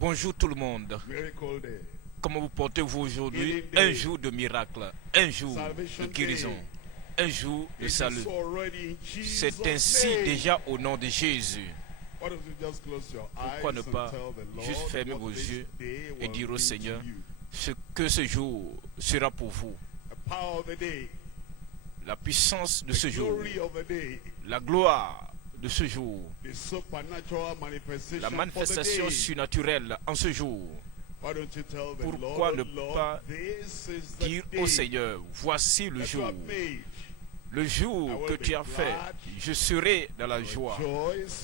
Bonjour tout le monde. Comment vous portez-vous aujourd'hui? Un jour de miracle, un jour de guérison, un jour de salut. C'est ainsi déjà au nom de Jésus. Pourquoi ne pas juste fermer vos yeux et dire au Seigneur ce que ce jour sera pour vous? La puissance de ce jour, la gloire de ce jour, la manifestation surnaturelle en ce jour. Pourquoi ne pas dire au Seigneur, voici le jour que tu as fait, je serai dans la joie,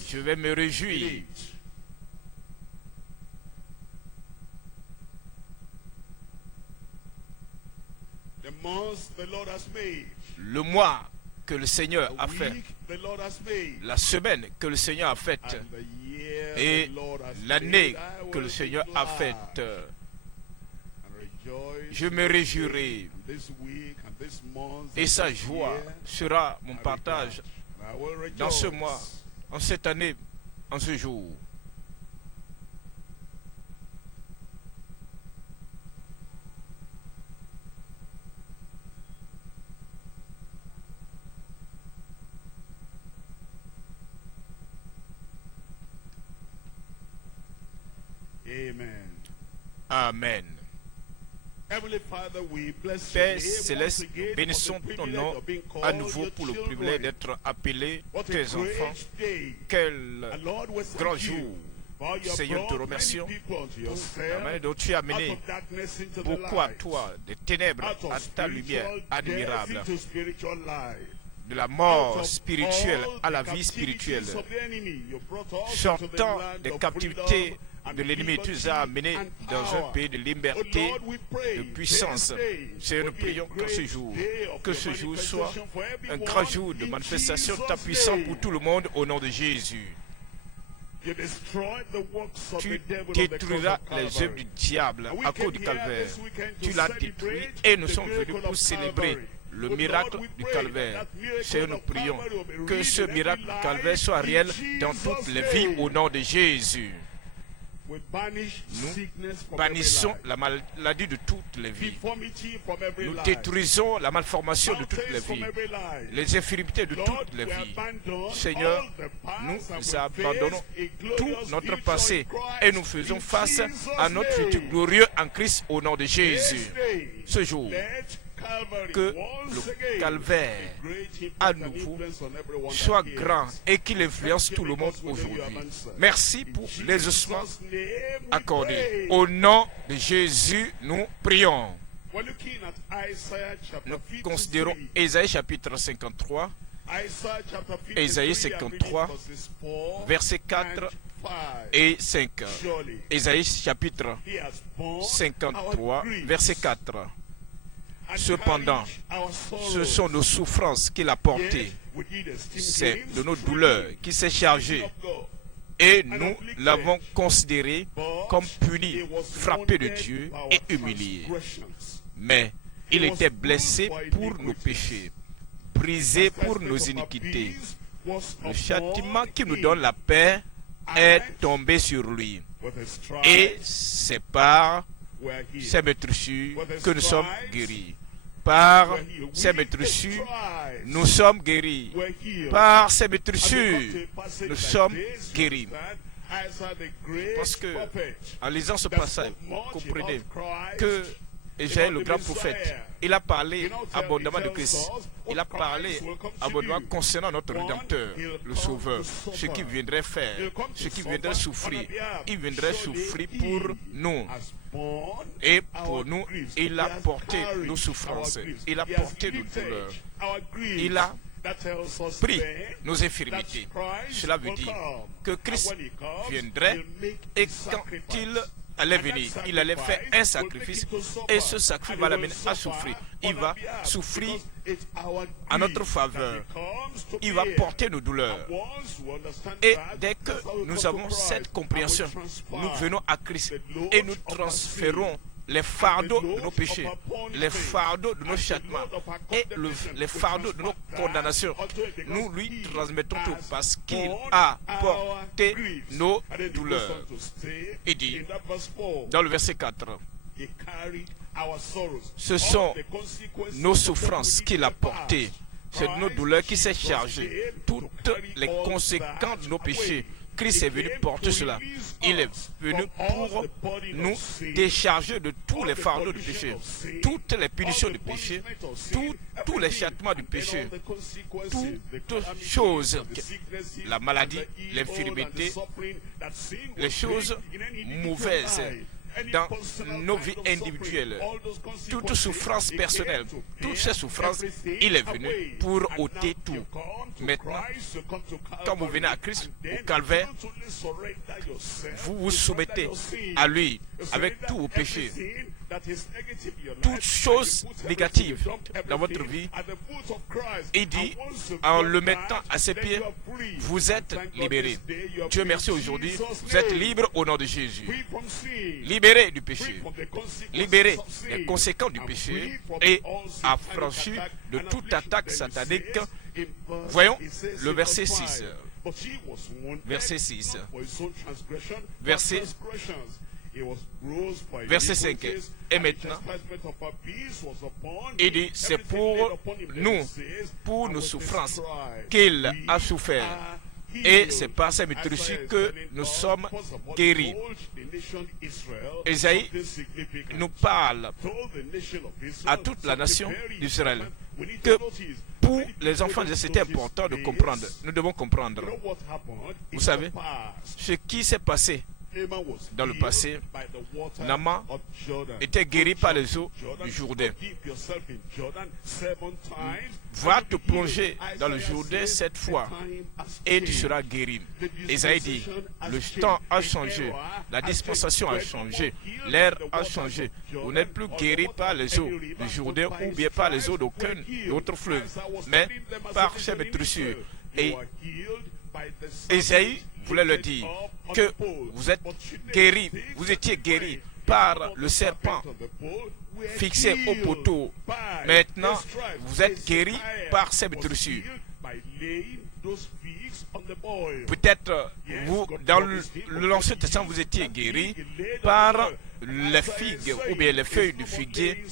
je vais me réjouir. Le mois que le Seigneur a fait, la semaine que le Seigneur a faite et l'année que le Seigneur a faite, je me réjouirai et sa joie sera mon partage dans ce mois, en cette année, en ce jour. Amen. Père Céleste, bénissons ton nom à nouveau pour le privilège d'être appelés tes enfants. Quel grand jour. Seigneur, te remercions pour la manière dont tu as amené beaucoup à toi, des ténèbres à ta lumière admirable, de la mort spirituelle à la vie spirituelle, sortant des captivités de l'ennemi, tu nous as amenés dans un pays de liberté, de puissance. Seigneur, nous prions que ce jour soit un grand jour de manifestation de ta puissance pour tout le monde au nom de Jésus. Tu détruiras les œuvres du diable à cause du calvaire. Tu l'as détruit et nous sommes venus pour célébrer le miracle du calvaire. Seigneur, nous prions que ce miracle du calvaire soit réel dans toutes les vies au nom de Jésus. Nous bannissons la maladie de toutes les vies. Nous détruisons la malformation de toutes les vies, les infirmités de toutes les vies. Seigneur, nous abandonnons tout notre passé et nous faisons face à notre futur glorieux en Christ au nom de Jésus. Ce jour, que le calvaire à nouveau soit grand et qu'il influence tout le monde aujourd'hui. Merci pour les ossements accordés. Au nom de Jésus, nous prions. Nous considérons Ésaïe chapitre 53. Ésaïe 53, versets 4 et 5. Ésaïe chapitre 53, verset 4. Cependant, ce sont nos souffrances qu'il a portées, c'est de nos douleurs qu'il s'est chargé, et nous l'avons considéré comme puni, frappé de Dieu et humilié. Mais il était blessé pour nos péchés, brisé pour nos iniquités. Le châtiment qui nous donne la paix est tombé sur lui, et c'est par ses meurtrissures que nous sommes guéris. Par ses meurtrissures, nous sommes guéris. Par ses meurtrissures, nous sommes guéris. Parce que, en lisant ce passage, vous comprenez que Ésaïe, le grand prophète, il a parlé abondamment de Christ. Il a parlé abondamment concernant notre Rédempteur, le Sauveur, ce qu'il viendrait faire, ce qu'il viendrait souffrir. Il viendrait souffrir pour nous. Et pour nous, il a porté nos souffrances, il a porté nos douleurs, il a pris nos infirmités. Cela veut dire que Christ viendrait et quand il allait venir, il allait faire un sacrifice et ce sacrifice va l'amener à souffrir. Il va souffrir en notre faveur. Il va porter nos douleurs. Et dès que nous avons cette compréhension, nous venons à Christ et nous transférons les fardeaux de nos péchés, les fardeaux de nos châtiments et les fardeaux de nos condamnations. Nous lui transmettons tout parce qu'il a porté nos douleurs. Il dit dans le verset 4, ce sont nos souffrances qu'il a portées. C'est de nos douleurs qui s'est chargé. Toutes les conséquences de nos péchés, Christ est venu porter cela. Il est venu pour nous décharger de tous les fardeaux du péché, toutes les punitions du péché, tous les châtiments du péché, toutes choses, la maladie, l'infirmité, les choses mauvaises dans nos vies individuelles, toute souffrance personnelle, toutes ces souffrances, il est venu pour ôter tout. Maintenant, quand vous venez à Christ, au calvaire, vous vous soumettez à lui avec tous vos péchés. Toutes choses négatives dans votre vie, il dit, en le mettant à ses pieds, vous êtes libérés. Dieu merci aujourd'hui, vous êtes libres au nom de Jésus. Libérés du péché, libérés des conséquences du péché et affranchis de toute attaque satanique. Voyons le verset 6. Verset 6. Verset 5. Et maintenant, il dit, c'est pour nous, pour nos souffrances, qu'il a souffert. Et c'est par ces méthodes que nous sommes guéris. Ésaïe nous parle à toute la nation d'Israël que pour les enfants, c'était important de comprendre. Nous devons comprendre. Vous savez, ce qui s'est passé dans le passé, Naaman était guéri par les eaux du Jourdain. Va te plonger dans le Jourdain 7 fois et tu seras guéri. Ésaïe dit, le temps a changé, la dispensation a changé, l'air a changé. Vous n'êtes plus guéri par les eaux du Jourdain ou bien par les eaux d'aucun autre fleuve, mais par ces métrissures. Et Ésaïe voulait leur dire que vous êtes guéris, vous étiez guéris par le serpent fixé au poteau. Maintenant, vous êtes guéris par ces métrissures. Peut-être vous, dans l'Ancien Testament, vous étiez guéri par les figues ou bien les feuilles du figuier.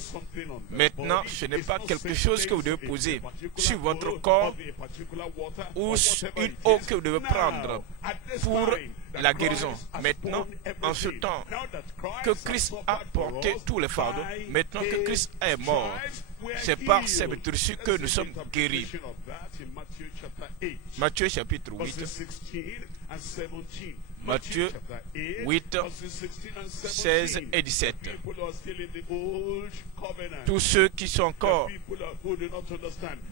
Maintenant, ce n'est pas quelque chose que vous devez poser sur votre corps ou une eau que vous devez prendre pour la guérison. Maintenant, en ce temps que Christ a porté tous les fardeaux, maintenant que Christ est mort, c'est par ces méthodes que nous sommes guéris. Matthieu chapitre 8. Matthieu 8, 16 et 17. Tous ceux qui sont encore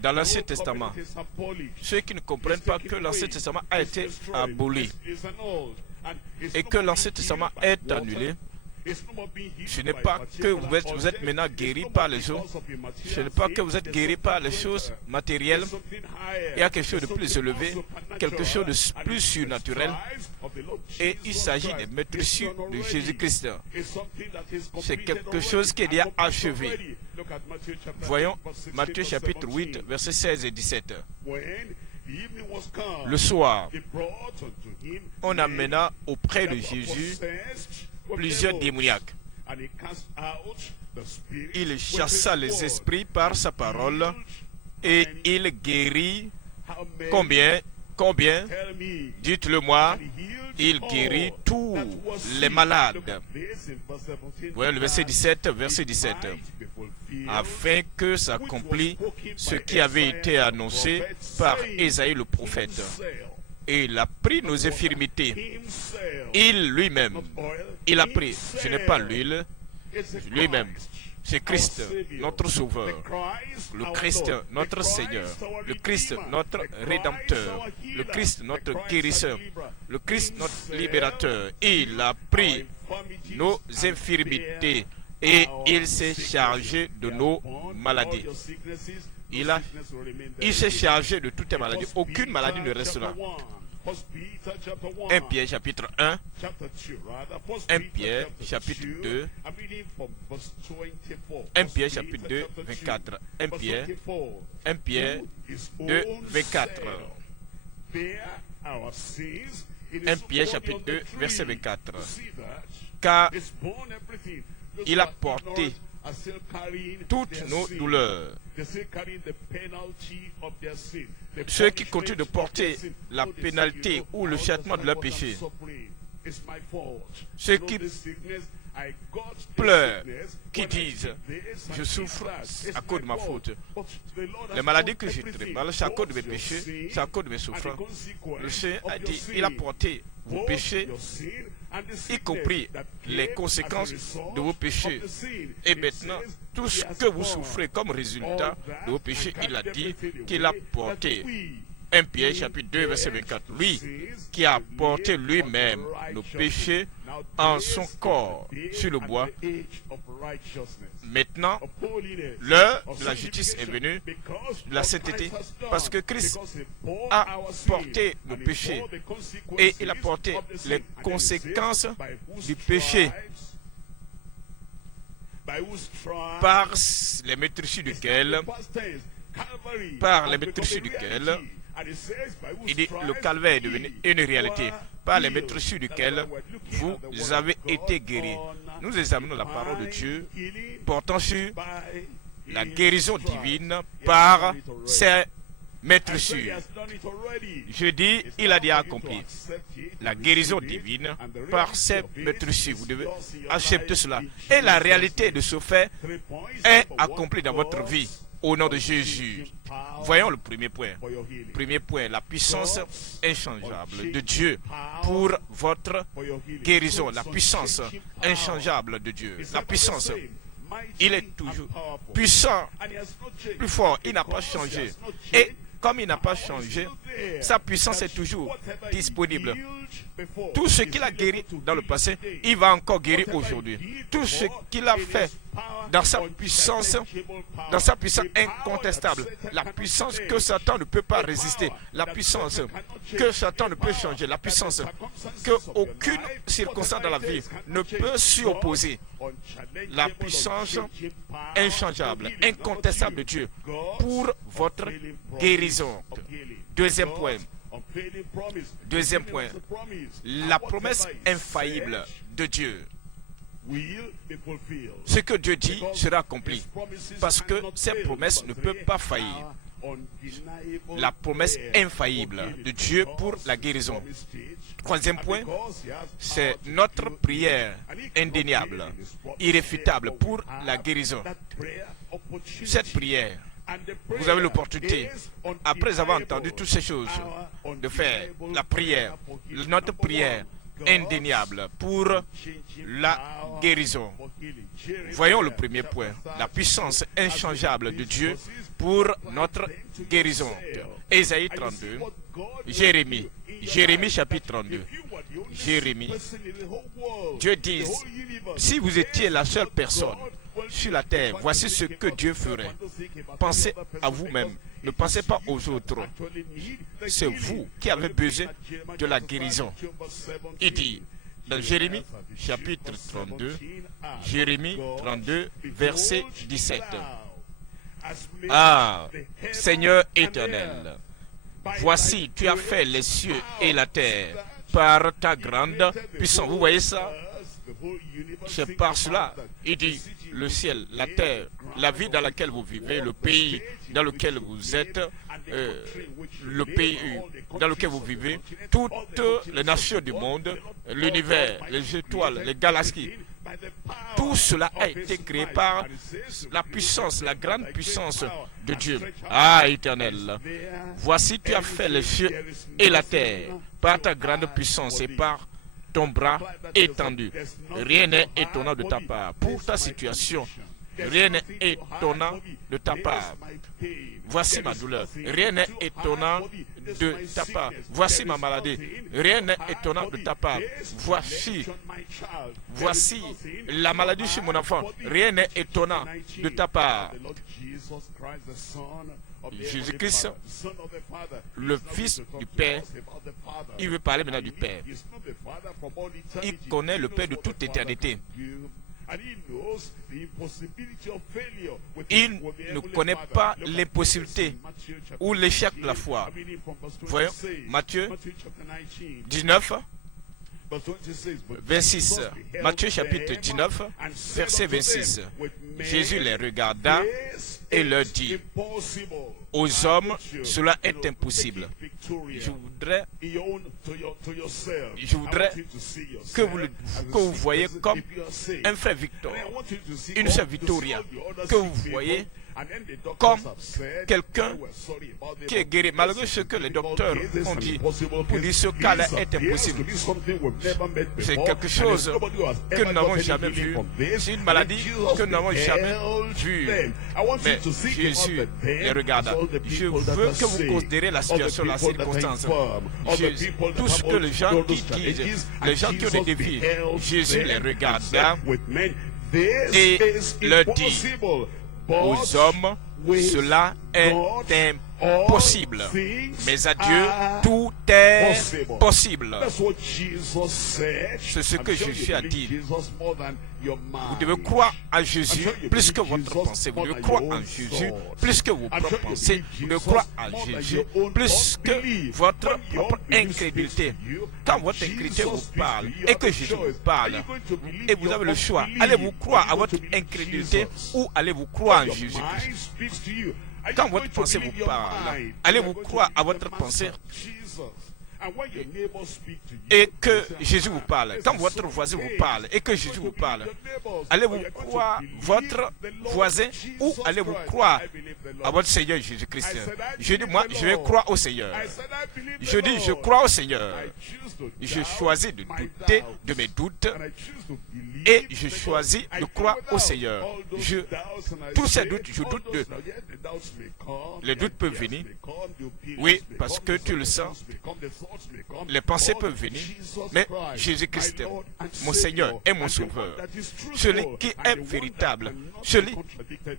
dans l'Ancien Testament, ceux qui ne comprennent pas que l'Ancien Testament a été aboli et que l'Ancien Testament est annulé, ce n'est pas que vous êtes maintenant guéri par les eaux, ce n'est pas que vous êtes guéri par les choses matérielles. Il y a quelque chose de plus élevé, quelque chose de plus surnaturel, et il s'agit des métrissures de Jésus-Christ. C'est quelque chose qui est déjà achevé. Voyons Matthieu chapitre 8, versets 16 et 17. Le soir, on amena auprès de Jésus plusieurs démoniaques. Il chassa les esprits par sa parole et il guérit combien? Dites-le moi. Il guérit tous les malades. Voyons le verset 17, afin que s'accomplisse ce qui avait été annoncé par Ésaïe le prophète. Et il a pris nos infirmités. Il lui-même, il a pris, ce n'est pas l'huile, lui-même. C'est Christ, notre Sauveur, le Christ, notre Seigneur, le Christ, notre Rédempteur, le Christ, notre Guérisseur, le Christ, notre Libérateur. Il a pris nos infirmités et il s'est chargé de nos maladies. Il s'est chargé de toutes les maladies. Aucune maladie ne restera. 1 Pierre chapitre 1, 1 Pierre chapitre 2, 1 Pierre chapitre 2, 24, 1 Pierre 2, 24. 1 Pierre chapitre 2, verset 24. Car il a porté toutes nos douleurs. Ceux qui continuent de porter la pénalité ou le châtiment de leur péché, ceux qui pleurent, qui disent « Je souffre à cause de ma faute. Les maladies que j'ai traitées, c'est à cause de mes péchés, c'est à cause de mes souffrances. » Le Seigneur a dit « Il a porté vos péchés, y compris les conséquences de vos péchés. Et maintenant, tout ce que vous souffrez comme résultat de vos péchés, il a dit qu'il a porté. 1 Pierre chapitre 2 verset 24. Lui qui a porté lui-même nos péchés en son corps sur le bois. Maintenant, l'heure de la justice est venue, de la sainteté, parce que Christ a porté nos péchés et il a porté les conséquences du péché par les meurtrissures duquel il dit le calvaire est devenu une réalité, par les meurtrissures duquel vous avez été guéris. Nous examinons la parole de Dieu portant sur la guérison divine par ses meurtrissures. Je dis, il a déjà accompli la guérison divine par ses meurtrissures. Vous devez accepter cela. Et la réalité de ce fait est accomplie dans votre vie. Au nom de Jésus. Voyons le premier point. Premier point, la puissance inchangeable de Dieu pour votre guérison. La puissance inchangeable de Dieu. La puissance. Il est toujours puissant, plus fort. Il n'a pas changé. Et comme il n'a pas changé, sa puissance est toujours disponible. Tout ce qu'il a guéri dans le passé, il va encore guérir aujourd'hui. Tout ce qu'il a fait dans sa puissance incontestable, la puissance que Satan ne peut pas résister, la puissance que Satan ne peut changer, la puissance que aucune circonstance dans la vie ne peut s'y opposer, la puissance inchangeable, incontestable de Dieu pour votre guérison. Deuxième point, la promesse infaillible de Dieu. Ce que Dieu dit sera accompli parce que ces promesses ne peuvent pas faillir. La promesse infaillible de Dieu pour la guérison. Troisième point, c'est notre prière indéniable, irréfutable pour la guérison. Cette prière, vous avez l'opportunité, après avoir entendu toutes ces choses, de faire la prière, notre prière indéniable pour la guérison. Voyons le premier point, la puissance inchangeable de Dieu pour notre guérison. Ésaïe 32, Jérémie chapitre 32. Jérémie, Dieu dit, si vous étiez la seule personne sur la terre, voici ce que Dieu ferait. Pensez à vous-même, ne pensez pas aux autres. C'est vous qui avez besoin de la guérison. Il dit, dans Jérémie chapitre 32, Jérémie 32, verset 17. Ah, Seigneur éternel, voici, tu as fait les cieux et la terre par ta grande puissance. Vous voyez ça? C'est par cela, il dit, le ciel, la terre, la vie dans laquelle vous vivez, le pays dans lequel vous êtes, le pays dans lequel vous vivez, toutes les nations du monde, l'univers, les étoiles, les galaxies, tout cela a été créé par la puissance, la grande puissance de Dieu. Ah, éternel, voici tu as fait les cieux et la terre par ta grande puissance et par ton bras étendu. Rien n'est étonnant de ta part. Pour ta situation, Rien n'est étonnant de ta part. Voici ma douleur. Rien n'est étonnant de ta part. Voici ma maladie. Rien n'est étonnant de ta part. Voici la maladie chez mon enfant. Rien n'est étonnant de ta part. Jésus-Christ, le Fils du Père, il veut parler maintenant du Père. Il connaît le Père de toute éternité. Il ne connaît pas l'impossibilité ou l'échec de la foi. Voyons, Matthieu 19, 26. Matthieu chapitre 19, verset 26. Jésus les regarda et leur dit: aux hommes, cela est impossible. Je voudrais que vous voyez comme un frère Victor, une sœur Victoria, que vous voyez comme quelqu'un qui est guéri, malgré ce que les docteurs ont dit. Pour dire ce cas-là est impossible. C'est quelque chose que nous n'avons jamais vu. C'est une maladie que nous n'avons jamais vue. Mais Jésus les regarda. Je veux que vous considérez la situation, la circonstance. Tout ce que les gens qui disent, les gens qui ont des défis, Jésus les regarda et leur dit: aux hommes, cela est impossible, mais à Dieu, tout est possible. C'est ce que Jésus a dit. Vous devez croire en Jésus plus que votre pensée. Vous devez croire en Jésus plus que vos propres pensées. Vous devez croire en Jésus plus que votre propre incrédulité. Quand votre incrédulité vous parle et que Jésus vous parle, et vous avez le choix, allez-vous croire à votre incrédulité ou allez-vous croire en Jésus-Christ? Quand votre pensée vous parle, allez-vous croire à votre pensée et que Jésus vous parle? Quand votre voisin vous parle et que Jésus vous parle, allez-vous croire votre voisin ou allez-vous croire à votre Seigneur Jésus-Christ? Je dis, moi, je vais croire au Seigneur. Je dis, je crois au Seigneur. Je choisis de douter de mes doutes et je choisis de croire au Seigneur. Tous ces doutes, je doute d'eux. Les doutes peuvent venir. Oui, parce que tu le sens. Les pensées peuvent venir. Mais Jésus-Christ, mon Seigneur et mon Sauveur, celui qui est véritable, celui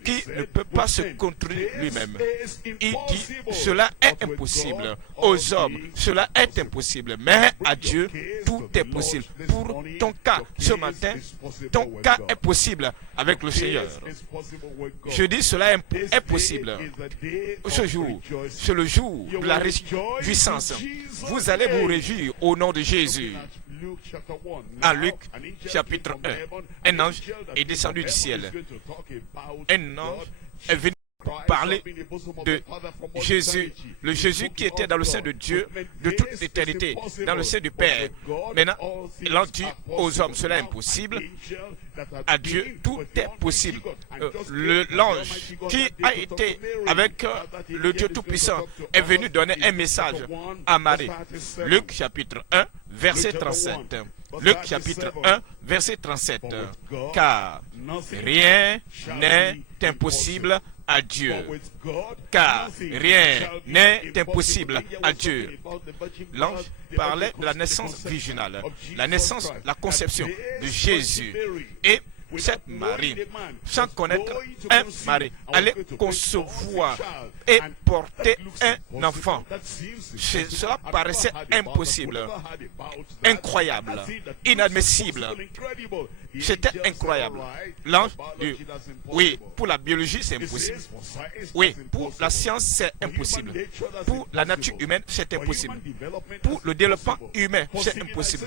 qui ne peut pas se contredire lui-même, il dit, cela est impossible. Aux hommes, cela est impossible. Mais à Dieu, tout est possible. Pour ton cas, ce matin, ton cas est possible avec le Seigneur. Je dis, cela est possible. Ce jour, c'est le jour de la réjouissance. Vous allez vous réjouir au nom de Jésus. À Luc chapitre 1, un ange est descendu du ciel. Un ange est venu parler de Jésus, le Jésus qui était dans le sein de Dieu de toute l'éternité, dans le sein du Père. Maintenant, l'ange dit aux hommes, cela est impossible. À Dieu, tout est possible. L'ange qui a été avec le Dieu Tout-Puissant est venu donner un message à Marie. Luc chapitre 1, verset 37. Luc chapitre 1, verset 37. Car rien n'est impossible à Dieu. Car rien n'est impossible à Dieu. L'ange parlait de la naissance virginale, la naissance, la conception de Jésus. Et cette Marie, sans connaître un mari, allait concevoir et porter un enfant. Cela paraissait impossible, incroyable, inadmissible. C'était incroyable. L'ange dit, oui, pour la biologie, c'est impossible. Oui, pour la science, c'est impossible. Pour la nature humaine, c'est impossible. Pour le développement humain, c'est impossible.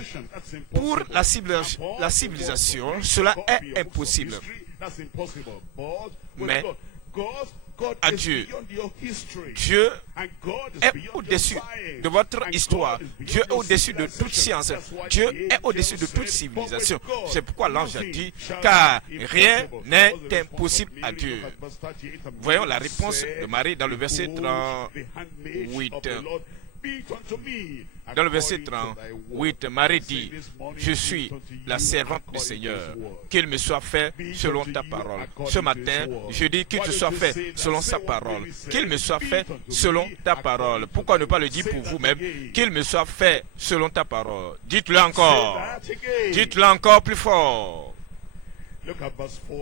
Pour la civilisation, cela est impossible. Mais à Dieu, Dieu est au-dessus de votre histoire. Dieu est au-dessus de toute science. Dieu est au-dessus de toute civilisation. C'est pourquoi l'ange a dit, car rien n'est impossible à Dieu. Voyons la réponse de Marie dans le verset 38. Dans le verset 38, Marie dit, je suis la servante du Seigneur, qu'il me soit fait selon ta parole. Ce matin, je dis qu'il te soit fait selon sa parole, qu'il me soit fait selon ta parole. Pourquoi ne pas le dire pour vous-même, qu'il me soit fait selon ta parole. Dites-le encore, dites-le encore plus fort.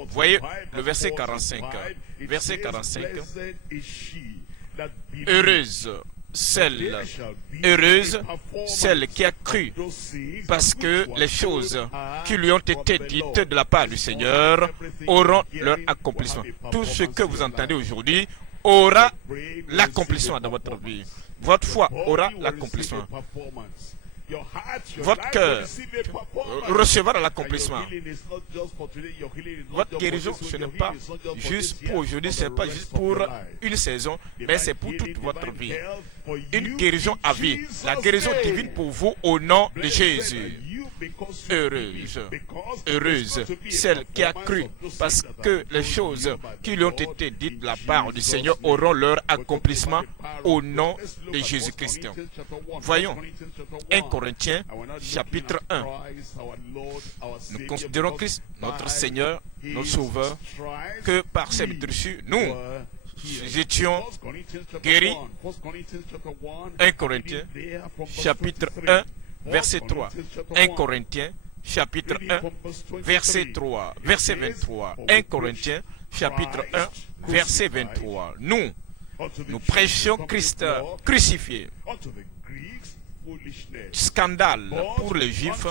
Voyez le verset 45. Verset 45. Heureuse celle qui a cru, parce que les choses qui lui ont été dites de la part du Seigneur auront leur accomplissement. Tout ce que vous entendez aujourd'hui aura l'accomplissement dans votre vie. Votre foi aura l'accomplissement. Votre cœur recevra l'accomplissement. Votre guérison, ce n'est pas juste pour aujourd'hui, ce n'est pas juste pour une saison, mais c'est pour toute votre vie. Une guérison à vie. La guérison divine pour vous au nom de Jésus. Heureuse, heureuse, celle qui a cru, parce que les choses qui lui ont été dites de la part du Seigneur auront leur accomplissement au nom de Jésus-Christ. Voyons, 1 Corinthiens, chapitre 1. Nous considérons Christ, notre Seigneur, notre Sauveur, que par ses méthodes, nous étions guéris. 1 Corinthiens, chapitre 1, verset 3. 1 Corinthiens, chapitre 1, verset 3, verset 23. 1 Corinthiens, chapitre 1, verset 23. Nous prêchions Christ crucifié. Scandale pour les Juifs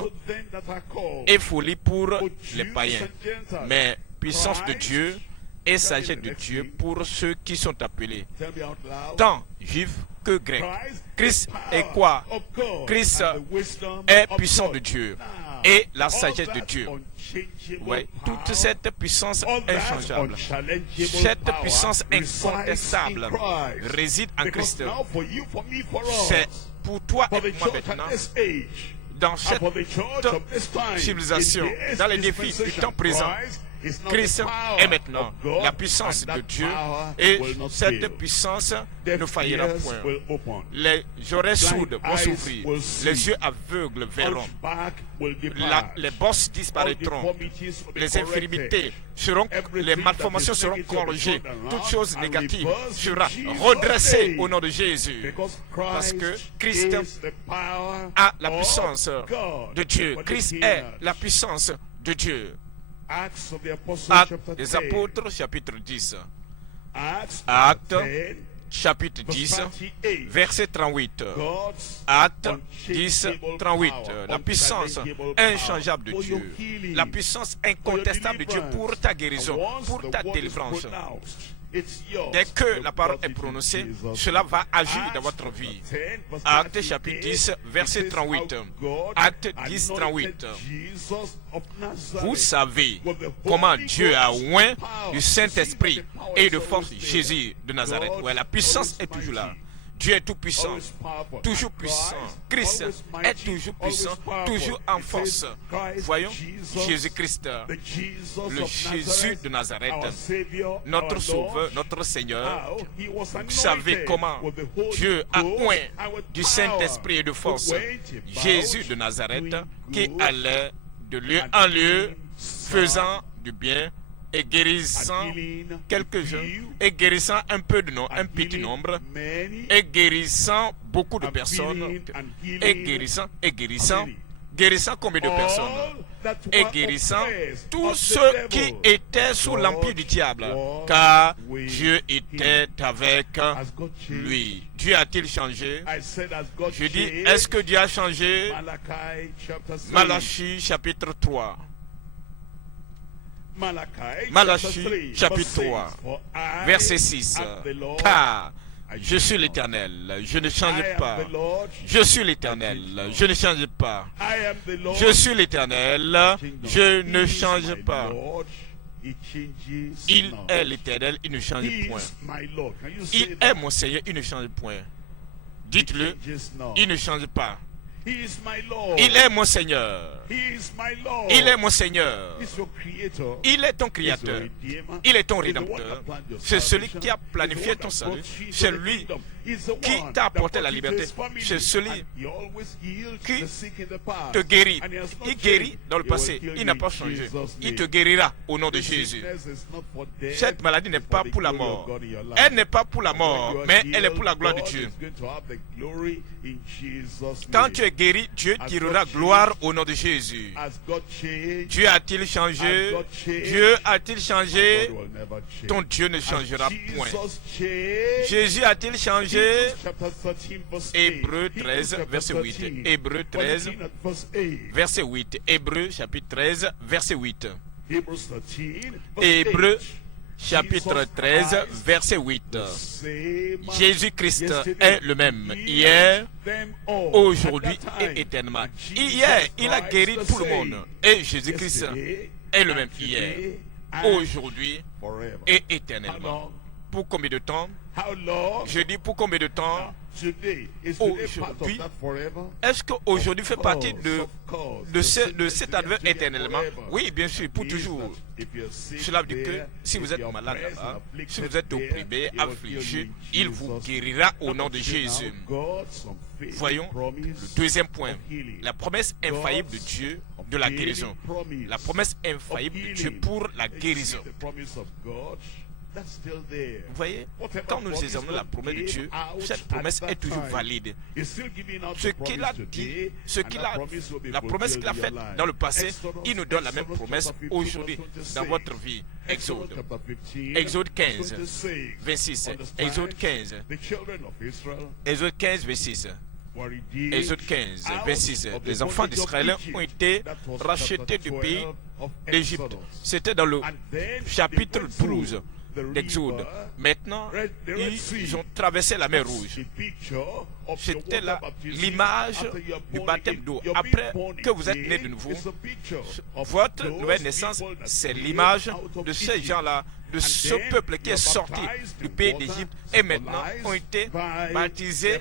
et folie pour les païens. Mais puissance de Dieu et sagesse de Dieu pour ceux qui sont appelés, tant juifs que grecs. Christ est quoi? Christ est puissant de Dieu et la sagesse de Dieu. Ouais, toute cette puissance inchangeable, cette puissance incontestable réside en Christ. C'est pour toi et pour moi maintenant, dans cette civilisation, dans les défis du temps présent. Christ est maintenant la puissance de Dieu et cette puissance ne faillira point. Les oreilles sourdes vont s'ouvrir, les yeux aveugles verront, les bosses disparaîtront, les infirmités seront, les malformations seront corrigées, toute chose négative sera redressée au nom de Jésus. Parce que Christ a la puissance de Dieu. Christ est la puissance de Dieu. Actes des Apôtres, chapitre 10. Actes, chapitre 10, verset 38. Actes 10, 38. La puissance inchangeable de Dieu. La puissance incontestable de Dieu pour ta guérison, pour ta délivrance. Dès que la parole est prononcée, cela va agir dans votre vie. Acte chapitre 10, verset 38. Acte 10, 38. Vous savez comment Dieu a oint du Saint-Esprit et de force Jésus de Nazareth. Ouais, la puissance est toujours là. Dieu est tout puissant, toujours puissant. Christ est toujours puissant, toujours en force. Voyons Jésus-Christ, le Jésus de Nazareth, notre Sauveur, notre Seigneur. Vous savez comment Dieu a oint du Saint-Esprit et de force Jésus de Nazareth, qui allait de lieu en lieu, faisant du bien et guérissant quelques-uns, et guérissant un peu de nombre, un petit nombre, et guérissant beaucoup de personnes, et guérissant combien de personnes? Et guérissant tous ceux qui étaient sous l'empire du diable, car Dieu était avec lui. Dieu a-t-il changé? Je dis, est-ce que Dieu a changé? Malachie chapitre 3. Malachie chapitre 3, verset 6. Car je suis l'Éternel, je ne change pas. Je suis l'Éternel, je ne change pas. Je suis l'Éternel, je ne change pas. Il est l'Éternel, il ne change point. Il est mon Seigneur, il ne change point. Dites-le, il ne change pas. Il est mon Seigneur. Il est mon Seigneur. Il est ton Créateur. Il est ton Rédempteur. C'est celui qui a planifié ton salut. C'est lui qui t'a apporté la liberté. C'est celui qui te guérit. Il guérit dans le passé. Il n'a pas changé. Il te guérira au nom de Jésus. Cette maladie n'est pas pour la mort. Elle n'est pas pour la mort, mais elle est pour la gloire de Dieu. Quand tu es guéri, Dieu tirera gloire au nom de Jésus. Dieu a-t-il changé? Dieu a-t-il changé? Ton Dieu ne changera point. Jésus a-t-il changé? Hébreux 13, verset 8. Hébreux 13, verset 8. Hébreux chapitre 13, verset 8. Hébreux chapitre 13, verset 8. Jésus-Christ est le même hier, aujourd'hui et éternellement. Hier, il a guéri tout le monde. Et Jésus-Christ est le même hier, aujourd'hui et éternellement. Pour combien de temps? Je dis pour combien de temps? Aujourd'hui. Est-ce qu'aujourd'hui fait partie de cet adversaire éternellement? Oui, bien sûr, pour toujours. Cela veut dire que si vous êtes malade là-bas, si vous êtes opprimé, affligé, il vous guérira au nom de Jésus. Voyons le deuxième point. La promesse infaillible de Dieu de la guérison. La promesse infaillible de Dieu pour la guérison. Vous voyez, quand nous examinons la promesse de Dieu, cette promesse est toujours valide. Ce qu'il a dit, la promesse qu'il a faite dans le passé, il nous donne la même promesse aujourd'hui dans votre vie. Exode 15, 26. Exode 15, Exode 15, 26. Exode 15, 26. Les enfants d'Israël ont été rachetés du pays d'Égypte. C'était dans le chapitre 12 d'Exode. Maintenant, ils ont traversé la mer Rouge. C'était là l'image du baptême d'eau. Après que vous êtes né de nouveau, votre nouvelle naissance, c'est l'image de ces gens-là, de ce peuple qui est sorti du pays d'Égypte et maintenant ont été baptisés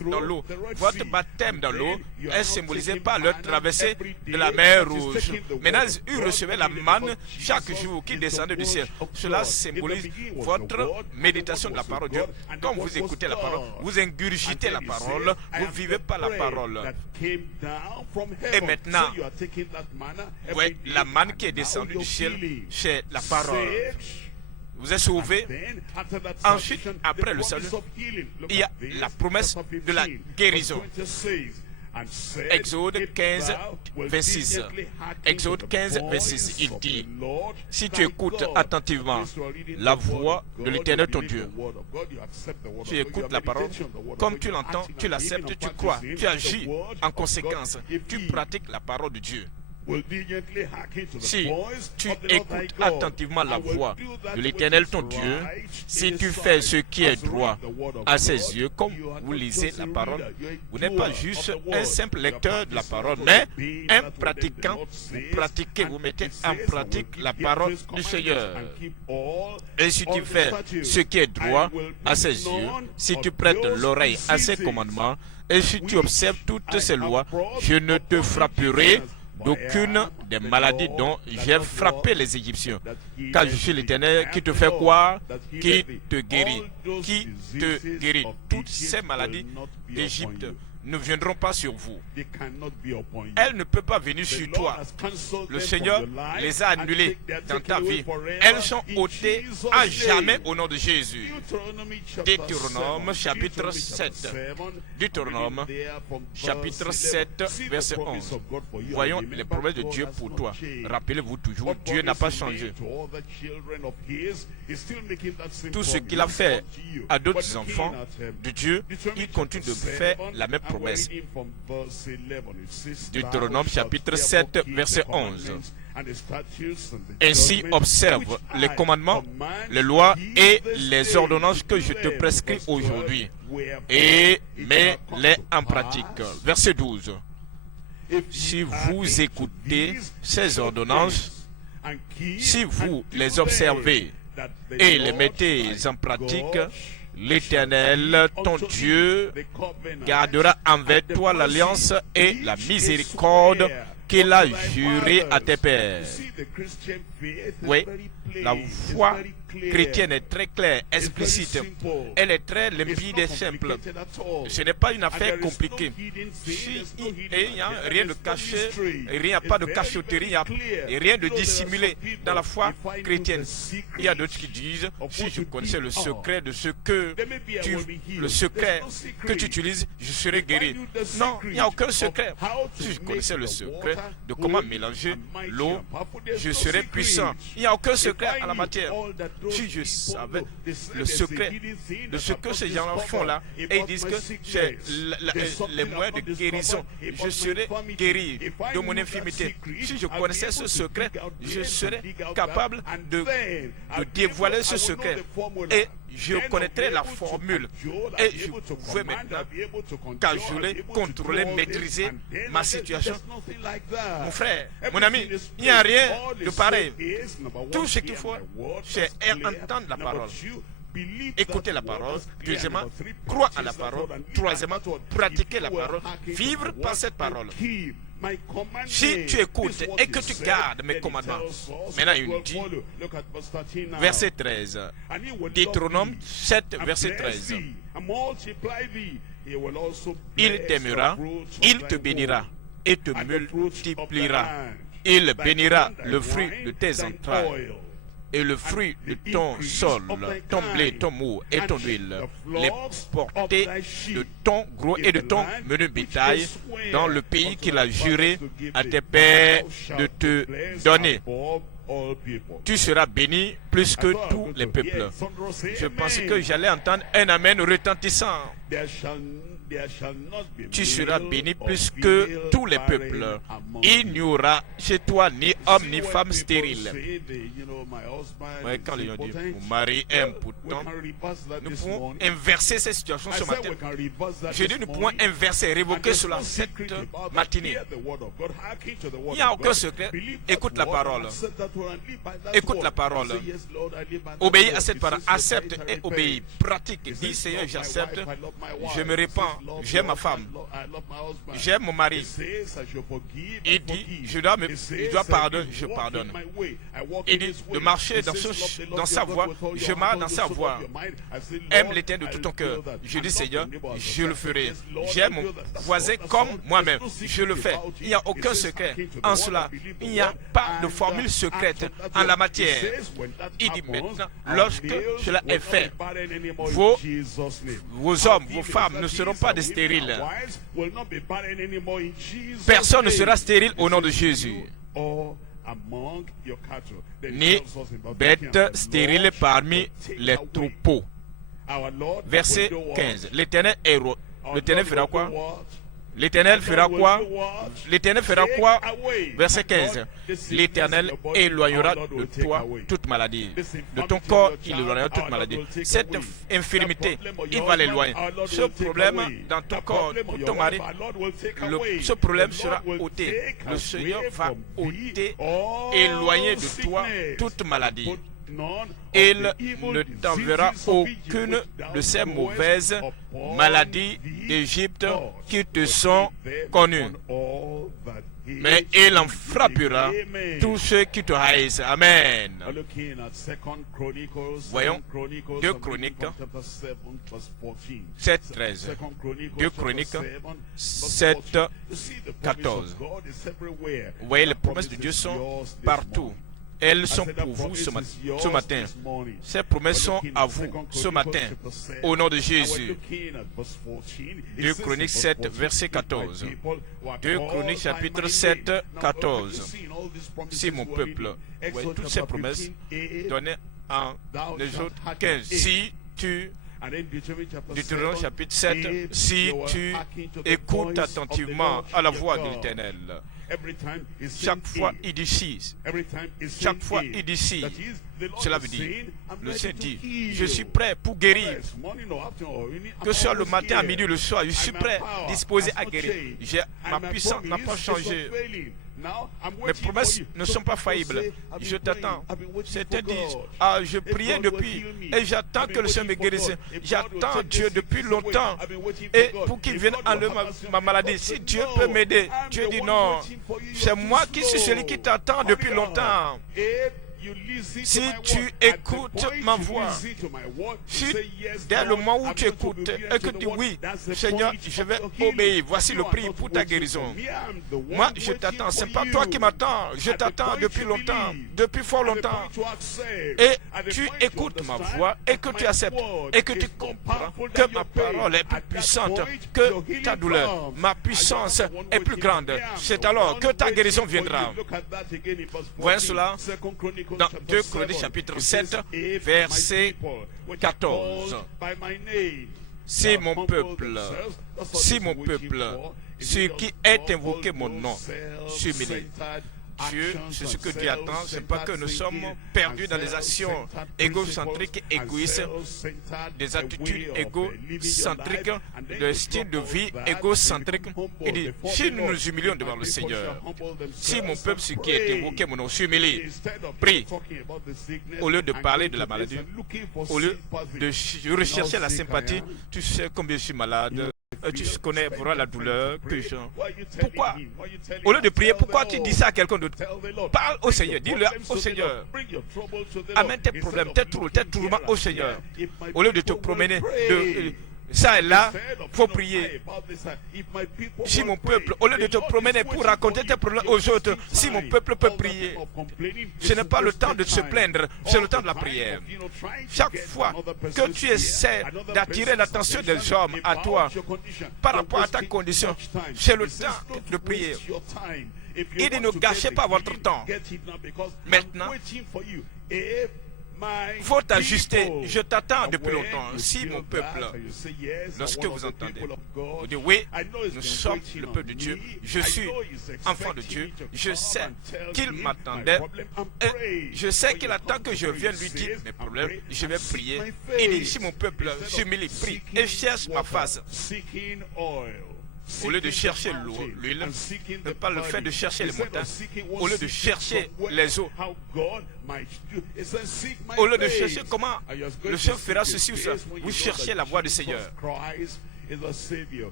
dans l'eau. Votre baptême dans l'eau est symbolisé par leur traversée de la mer Rouge. Maintenant, ils recevaient la manne chaque jour qui descendait du ciel. Cela symbolise votre méditation de la parole de Dieu. Quand vous écoutez la parole, vous ingurgitez la parole, vous vivez par la parole. Et maintenant, ouais, la manne qui est descendue du ciel, c'est la parole. Vous êtes sauvés. Ensuite, après le salut, il y a la promesse de la guérison. Exode 15, 26. Exode 15, 26. Il dit, si tu écoutes attentivement la voix de l'Éternel ton Dieu, tu écoutes la parole, comme tu l'entends, tu l'acceptes, tu crois, tu agis en conséquence, tu pratiques la parole de Dieu. Si tu écoutes attentivement la voix de l'Éternel ton Dieu, si tu fais ce qui est droit à ses yeux, comme vous lisez la parole, vous n'êtes pas juste un simple lecteur de la parole, mais un pratiquant. Vous pratiquez, vous mettez en pratique la parole du Seigneur. Et si tu fais ce qui est droit à ses yeux, si tu prêtes l'oreille à ses commandements, et si tu observes toutes ses lois, je ne te frapperai d'aucune des maladies dont j'ai frappé les Égyptiens. Car je suis l'Éternel qui te fait quoi? Qui te guérit. Qui te guérit. Toutes ces maladies d'Égypte ne viendront pas sur vous. Elles ne peuvent pas venir sur toi. Le Seigneur les a annulées dans ta vie. Elles sont ôtées à jamais au nom de Jésus. Deutéronome chapitre 7. Deutéronome chapitre 7 verset 11. Voyons les promesses de Dieu pour toi. Rappelez-vous toujours, Dieu n'a pas changé. Tout ce qu'il a fait à d'autres enfants de Dieu, il continue de faire la même promesse. Deutéronome chapitre 7 verset 11. Ainsi observe les commandements, les lois et les ordonnances que je te prescris aujourd'hui et mets-les en pratique. Verset 12. Si vous écoutez ces ordonnances, si vous les observez et les mettez en pratique, l'Éternel, ton Dieu, gardera envers toi l'alliance et la miséricorde qu'il a juré à tes pères. Oui, la foi chrétienne est très claire, explicite. Elle est très limpide et simple. Ce n'est pas une affaire compliquée. Il n'y a rien de caché, il n'y a pas de cachotterie, il n'y a rien de dissimulé dans la foi chrétienne. Il y a d'autres qui disent, si je connaissais le secret de ce que tu utilises, je serais guéri. Non, il n'y a aucun secret. Si je connaissais le secret de comment mélanger l'eau, je serais puissant. Il n'y a aucun secret en la matière. Si je savais le secret de ce que ces gens font là, et ils disent que c'est les moyens de guérison, je serais guéri de mon infirmité. Si je connaissais ce secret, je serais capable de dévoiler ce secret. Et je connaîtrais la formule. Et je pouvais maintenant cajoler, contrôler, maîtriser ma situation. Mon frère, mon ami, il n'y a rien de pareil. Tout ce qu'il faut, c'est entendre la parole. Écouter la parole. Deuxièmement, croire à la parole. Troisièmement, pratiquer la parole. Vivre par cette parole. Si tu écoutes et que tu gardes mes commandements, maintenant il nous dit, verset 13, Deutéronome 7, verset 13, il t'aimera, il te bénira et te multipliera. Il bénira le fruit de tes entrailles et le fruit de ton sol, ton blé, ton mou et ton huile, les portées de ton gros et de ton menu bétail dans le pays qu'il a juré à tes pères de te donner. Tu seras béni plus que tous les peuples. Je pensais que j'allais entendre un amen retentissant. Tu seras béni plus que tous les peuples. Il n'y aura chez toi ni homme ni femme stérile. Ouais, quand les gens disent mon mari est impotent, nous pouvons inverser cette situation ce matin. Je dis nous pouvons inverser, révoquer cela cette matinée. Il n'y a aucun secret. Écoute la parole. Écoute la parole. Obéis à cette parole. Accepte et obéis. Pratique. Dis Seigneur, j'accepte. Je me répands. J'aime ma femme. J'aime mon mari. Il dit, je dois pardonner, je pardonne. Il dit de marcher dans sa voie, je marche dans sa voie. Aime l'Éternel de tout ton cœur. Je dis Seigneur, je le ferai. J'aime mon voisin comme moi-même. Je le fais. Il n'y a aucun secret en cela. Il n'y a pas de formule secrète en la matière. Il dit maintenant, lorsque cela est fait, vos hommes, vos femmes ne seront pas des stériles. Personne ne sera stérile au nom de Jésus. Ni bête stérile parmi les troupeaux. Verset 15. L'Éternel fera quoi? L'Éternel fera quoi? L'Éternel fera quoi? Verset 15. L'Éternel éloignera de toi toute maladie. De ton corps, il éloignera toute maladie. Cette infirmité, il va l'éloigner. Ce problème dans ton corps, pour ton mari, ce problème sera ôté. Le Seigneur va ôter, éloigner de toi toute maladie. Il ne t'enverra aucune de ces mauvaises maladies d'Égypte qui te sont connues. Mais il en frappera tous ceux qui te haïssent. Amen. Voyons 2 Chroniques 7, 13. 2 Chroniques 7, 14. Vous voyez, les promesses de Dieu sont partout. Elles sont pour vous ce matin. Ces promesses sont à vous ce matin. Au nom de Jésus. 2 Chroniques 7, verset 14. 2 Chroniques chapitre 7, 14. Si mon peuple, ouais, toutes ces promesses données en Exode 15. Si tu, Deutéronome chapitre 7, si tu écoutes attentivement à la voix de l'Éternel. Chaque fois il dit si. Chaque fois il dit si. Cela veut dire, le Seigneur dit, je suis prêt pour guérir. Que ce soit le matin, à midi, le soir, je suis prêt, disposé à guérir. Ma puissance n'a pas changé. Mes promesses ne sont pas faillibles. Je t'attends. Certains disent, ah, je priais depuis et j'attends que le Seigneur me guérisse. J'attends Dieu depuis longtemps et pour qu'il vienne enlever ma maladie. Si Dieu peut m'aider, Dieu dit non. C'est moi qui suis celui qui t'attend depuis longtemps. Si tu écoutes ma voix, si dès le moment où tu écoutes et que tu dis oui, Seigneur, je vais obéir, voici le prix pour ta guérison. Moi, je t'attends. Ce n'est pas toi qui m'attends. Je t'attends depuis longtemps, depuis fort longtemps. Et tu écoutes ma voix et que tu acceptes et que tu comprends que ma parole est plus puissante que ta douleur. Ma puissance est plus grande. C'est alors que ta guérison viendra. Voyons cela dans 2 Chroniques chapitre 7, verset 14. Si mon peuple, ce qui est invoqué mon nom, s'humilie. Dieu, c'est ce que Dieu attend, ce n'est pas que nous sommes perdus dans des actions égocentriques, égoïstes, des attitudes égocentriques, des styles de vie égocentriques. Il dit, si nous nous humilions devant le Seigneur, si mon peuple, ce qui est évoqué mon nom, s'humilie, prie, au lieu de parler de la maladie, au lieu de rechercher la sympathie, tu sais combien je suis malade. Tu connais vraiment la douleur que je... Pourquoi? Au lieu de prier, pourquoi tu dis ça à quelqu'un d'autre? Parle au Seigneur, dis-le au Seigneur. Amène tes problèmes, tes tourments au Seigneur. Au lieu de te promener de ça et là, il faut prier. Si mon peuple, au lieu de te promener pour raconter tes problèmes aux autres, si mon peuple peut prier, ce n'est pas le temps de se plaindre, c'est le temps de la prière. Chaque fois que tu essaies d'attirer l'attention des hommes à toi par rapport à ta condition, c'est le temps de prier. Il dit ne gâchez pas votre temps. Maintenant, il faut t'ajuster. Je t'attends depuis longtemps. Si mon peuple, lorsque vous entendez, vous dites oui, nous sommes le peuple de Dieu, je suis enfant de Dieu, je sais qu'il m'attendait et je sais qu'il attend que je vienne lui dire mes problèmes, je vais prier. Il dit si mon peuple s'humilie, prie et cherche ma face. Au lieu de chercher l'huile, ne pas le fait de chercher les montagnes, au lieu de chercher les eaux, au lieu de chercher comment le Seigneur fera ceci ou ça, vous cherchez la voix du Seigneur.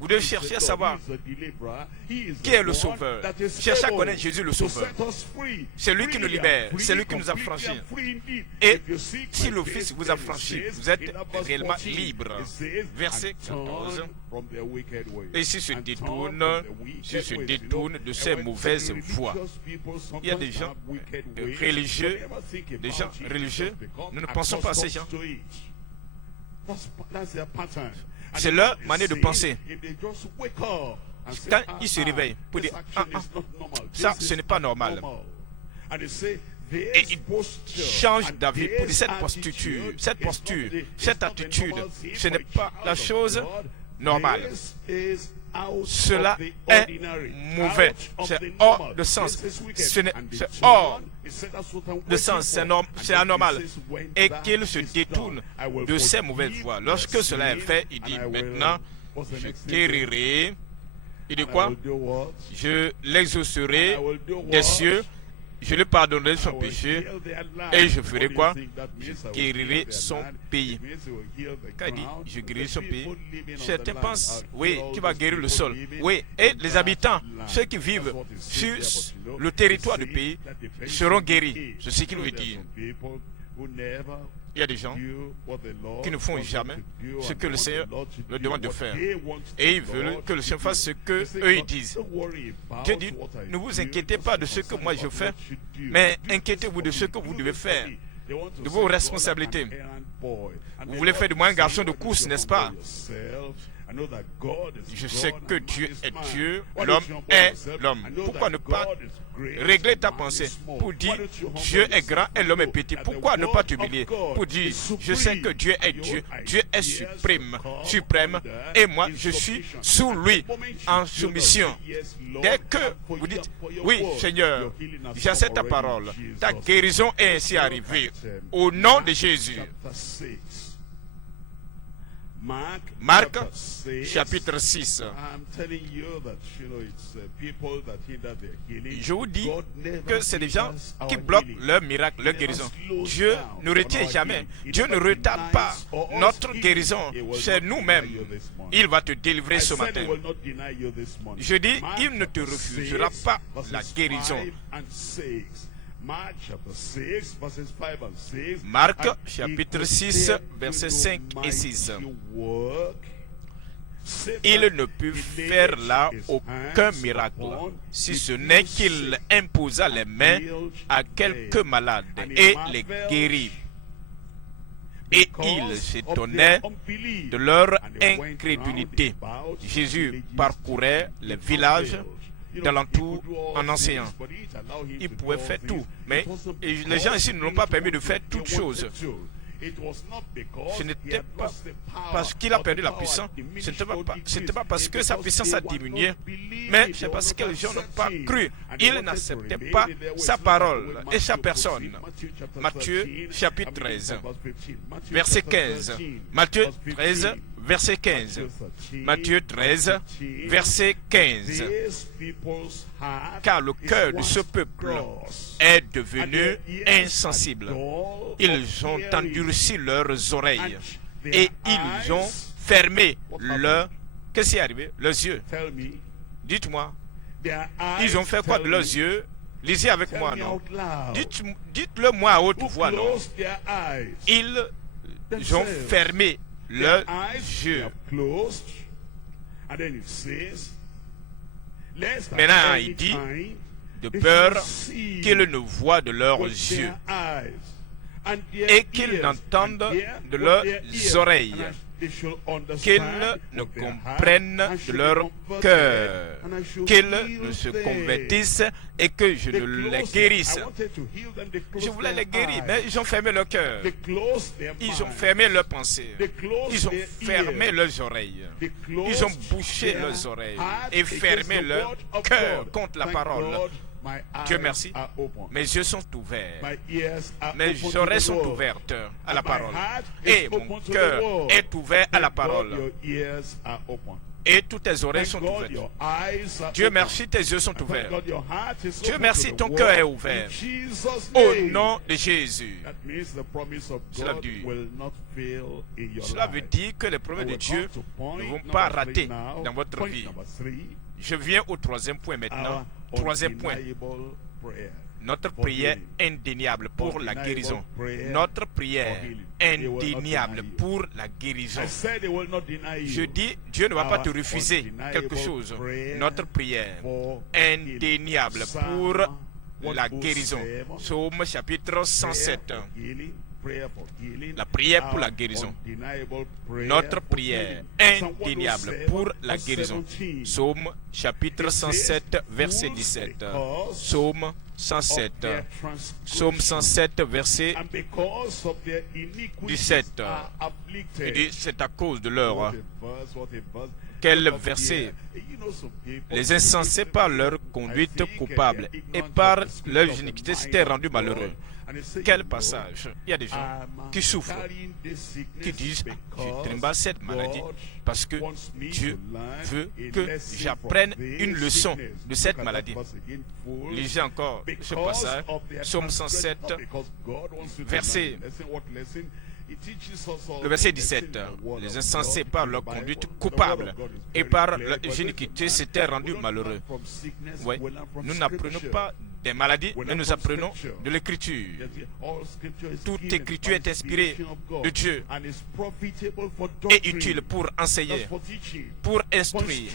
Vous devez chercher à savoir qui est le Sauveur. Cherchez à connaître Jésus le Sauveur. C'est lui qui nous libère, c'est lui qui nous a franchis. Et si le Fils vous a franchi, vous êtes réellement libre. Verset 14. Et s'il se détourne de ces mauvaises voies. Il y a des gens religieux, nous ne pensons pas à ces gens. C'est leur manière de penser. Quand ils se réveillent pour dire ça, ce n'est pas normal. Et ils changent d'avis pour dire cette posture, cette attitude, ce n'est pas la chose normale. Cela est mauvais, c'est hors de sens, c'est hors de sens, c'est anormal, et qu'il se détourne de ces mauvaises voies. Lorsque cela est fait, il dit maintenant, je guérirai, il dit quoi? Je l'exaucerai des cieux, je lui pardonnerai son péché et je ferai quoi? Je guérirai son pays. Quand il dit je guérirai son pays, certains pensent, oui, tu vas guérir le sol. Oui, et les habitants, ceux qui vivent sur le territoire du pays, seront guéris. C'est ce qu'il veut dire. Il y a des gens qui ne font jamais ce que le Seigneur leur demande de faire. Et ils veulent que le Seigneur fasse ce qu'eux ils disent. Dieu dit, ne vous inquiétez pas de ce que moi je fais, mais inquiétez-vous de ce que vous devez faire, de vos responsabilités. Vous voulez faire de moi un garçon de course, n'est-ce pas? Je sais que Dieu est Dieu, l'homme est l'homme. Pourquoi ne pas régler ta pensée pour dire Dieu est grand et l'homme est petit? Pourquoi ne pas t'humilier pour dire je sais que Dieu est Dieu, Dieu est suprême, et moi je suis sous lui en soumission. Dès que vous dites oui Seigneur, j'accepte ta parole, ta guérison est ainsi arrivée au nom de Jésus. Marc, chapitre 6. Je vous dis que c'est des gens qui bloquent leur miracle, leur guérison. Dieu ne retient jamais. Dieu ne retarde pas notre guérison. C'est nous-mêmes. Il va te délivrer ce matin. Je dis, il ne te refusera pas la guérison. Marc, chapitre 6, versets 5 et 6. Il ne put faire là aucun miracle, si ce n'est qu'il imposa les mains à quelques malades et les guérit. Et ils s'étonnaient de leur incrédulité. Jésus parcourait les villages d'alentour en enseignant. Il pouvait faire tout, mais les gens ici ne l'ont pas permis de faire toutes choses. Ce n'était pas parce qu'il a perdu la puissance, ce n'était pas parce que sa puissance a diminué, mais c'est parce que les gens n'ont pas cru. Ils n'acceptaient pas sa parole et sa personne. Matthieu chapitre 13, verset 15. Matthieu 13, verset 15. Matthieu 13, verset 15. Car le cœur de ce peuple est devenu insensible. Ils ont endurci leurs oreilles et ils ont fermé leurs... Qu'est-ce qui est arrivé? Leurs yeux. Dites-moi. Ils ont fait quoi de leurs yeux? Lisez avec moi, non? Dites-le moi à haute voix, non? Ils ont fermé leurs yeux. Maintenant, il dit, de peur qu'ils ne voient de leurs yeux et qu'ils n'entendent de leurs oreilles, qu'ils ne comprennent de leur cœur, qu'ils ne se convertissent et que je ne les guérisse. Je voulais les guérir, mais ils ont fermé leur cœur. Ils ont fermé leurs pensées. Ils ont fermé leurs oreilles. Ils ont bouché leurs oreilles et fermé leur cœur contre la parole. Dieu merci, mes yeux sont ouverts, mes oreilles sont ouvertes à la parole et mon cœur est ouvert à la parole et toutes tes oreilles sont ouvertes. Dieu merci, tes yeux sont ouverts. Dieu merci, ton cœur est ouvert. Au nom de Jésus. Cela veut dire que les promesses de Dieu ne vont pas rater dans votre vie. Je viens au troisième point maintenant. Troisième point. Notre prière indéniable pour la guérison. Notre prière indéniable pour la guérison. Je dis, Dieu ne va pas te refuser quelque chose. Notre prière indéniable pour la guérison. Psaume chapitre 107. La prière pour la guérison. Notre prière indéniable pour la guérison. Psaume chapitre 107, verset 17. Psaume 107. Psaume 107, verset 17. Il dit, c'est à cause de leur... Quel verset? Les insensés par leur conduite coupable et par leur iniquité s'étaient rendus malheureux. Quel passage? Il y a des gens qui souffrent, qui disent, je trimballe cette maladie parce que Dieu veut que j'apprenne une leçon de cette maladie. Lisez encore ce passage, Psaume 107, le verset 17. Les insensés par leur conduite coupable et par leur iniquité s'étaient rendus malheureux. Ouais. Nous n'apprenons pas des maladies, mais nous apprenons de l'écriture. Toute écriture est inspirée de Dieu et utile pour enseigner, pour instruire,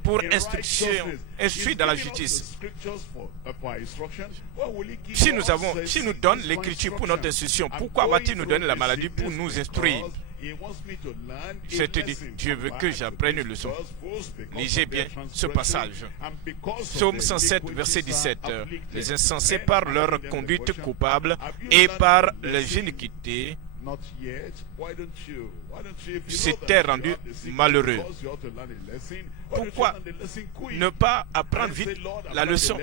pour instruire dans la justice. Si nous donne l'écriture pour notre instruction, pourquoi va-t-il nous donner la maladie pour nous instruire? Je te dis, Dieu veut que j'apprenne une leçon. Lisez bien ce passage. Psaume 107, verset 17. Les insensés par leur conduite coupable et par les iniquités s'étaient rendus malheureux. Pourquoi ne pas apprendre vite la leçon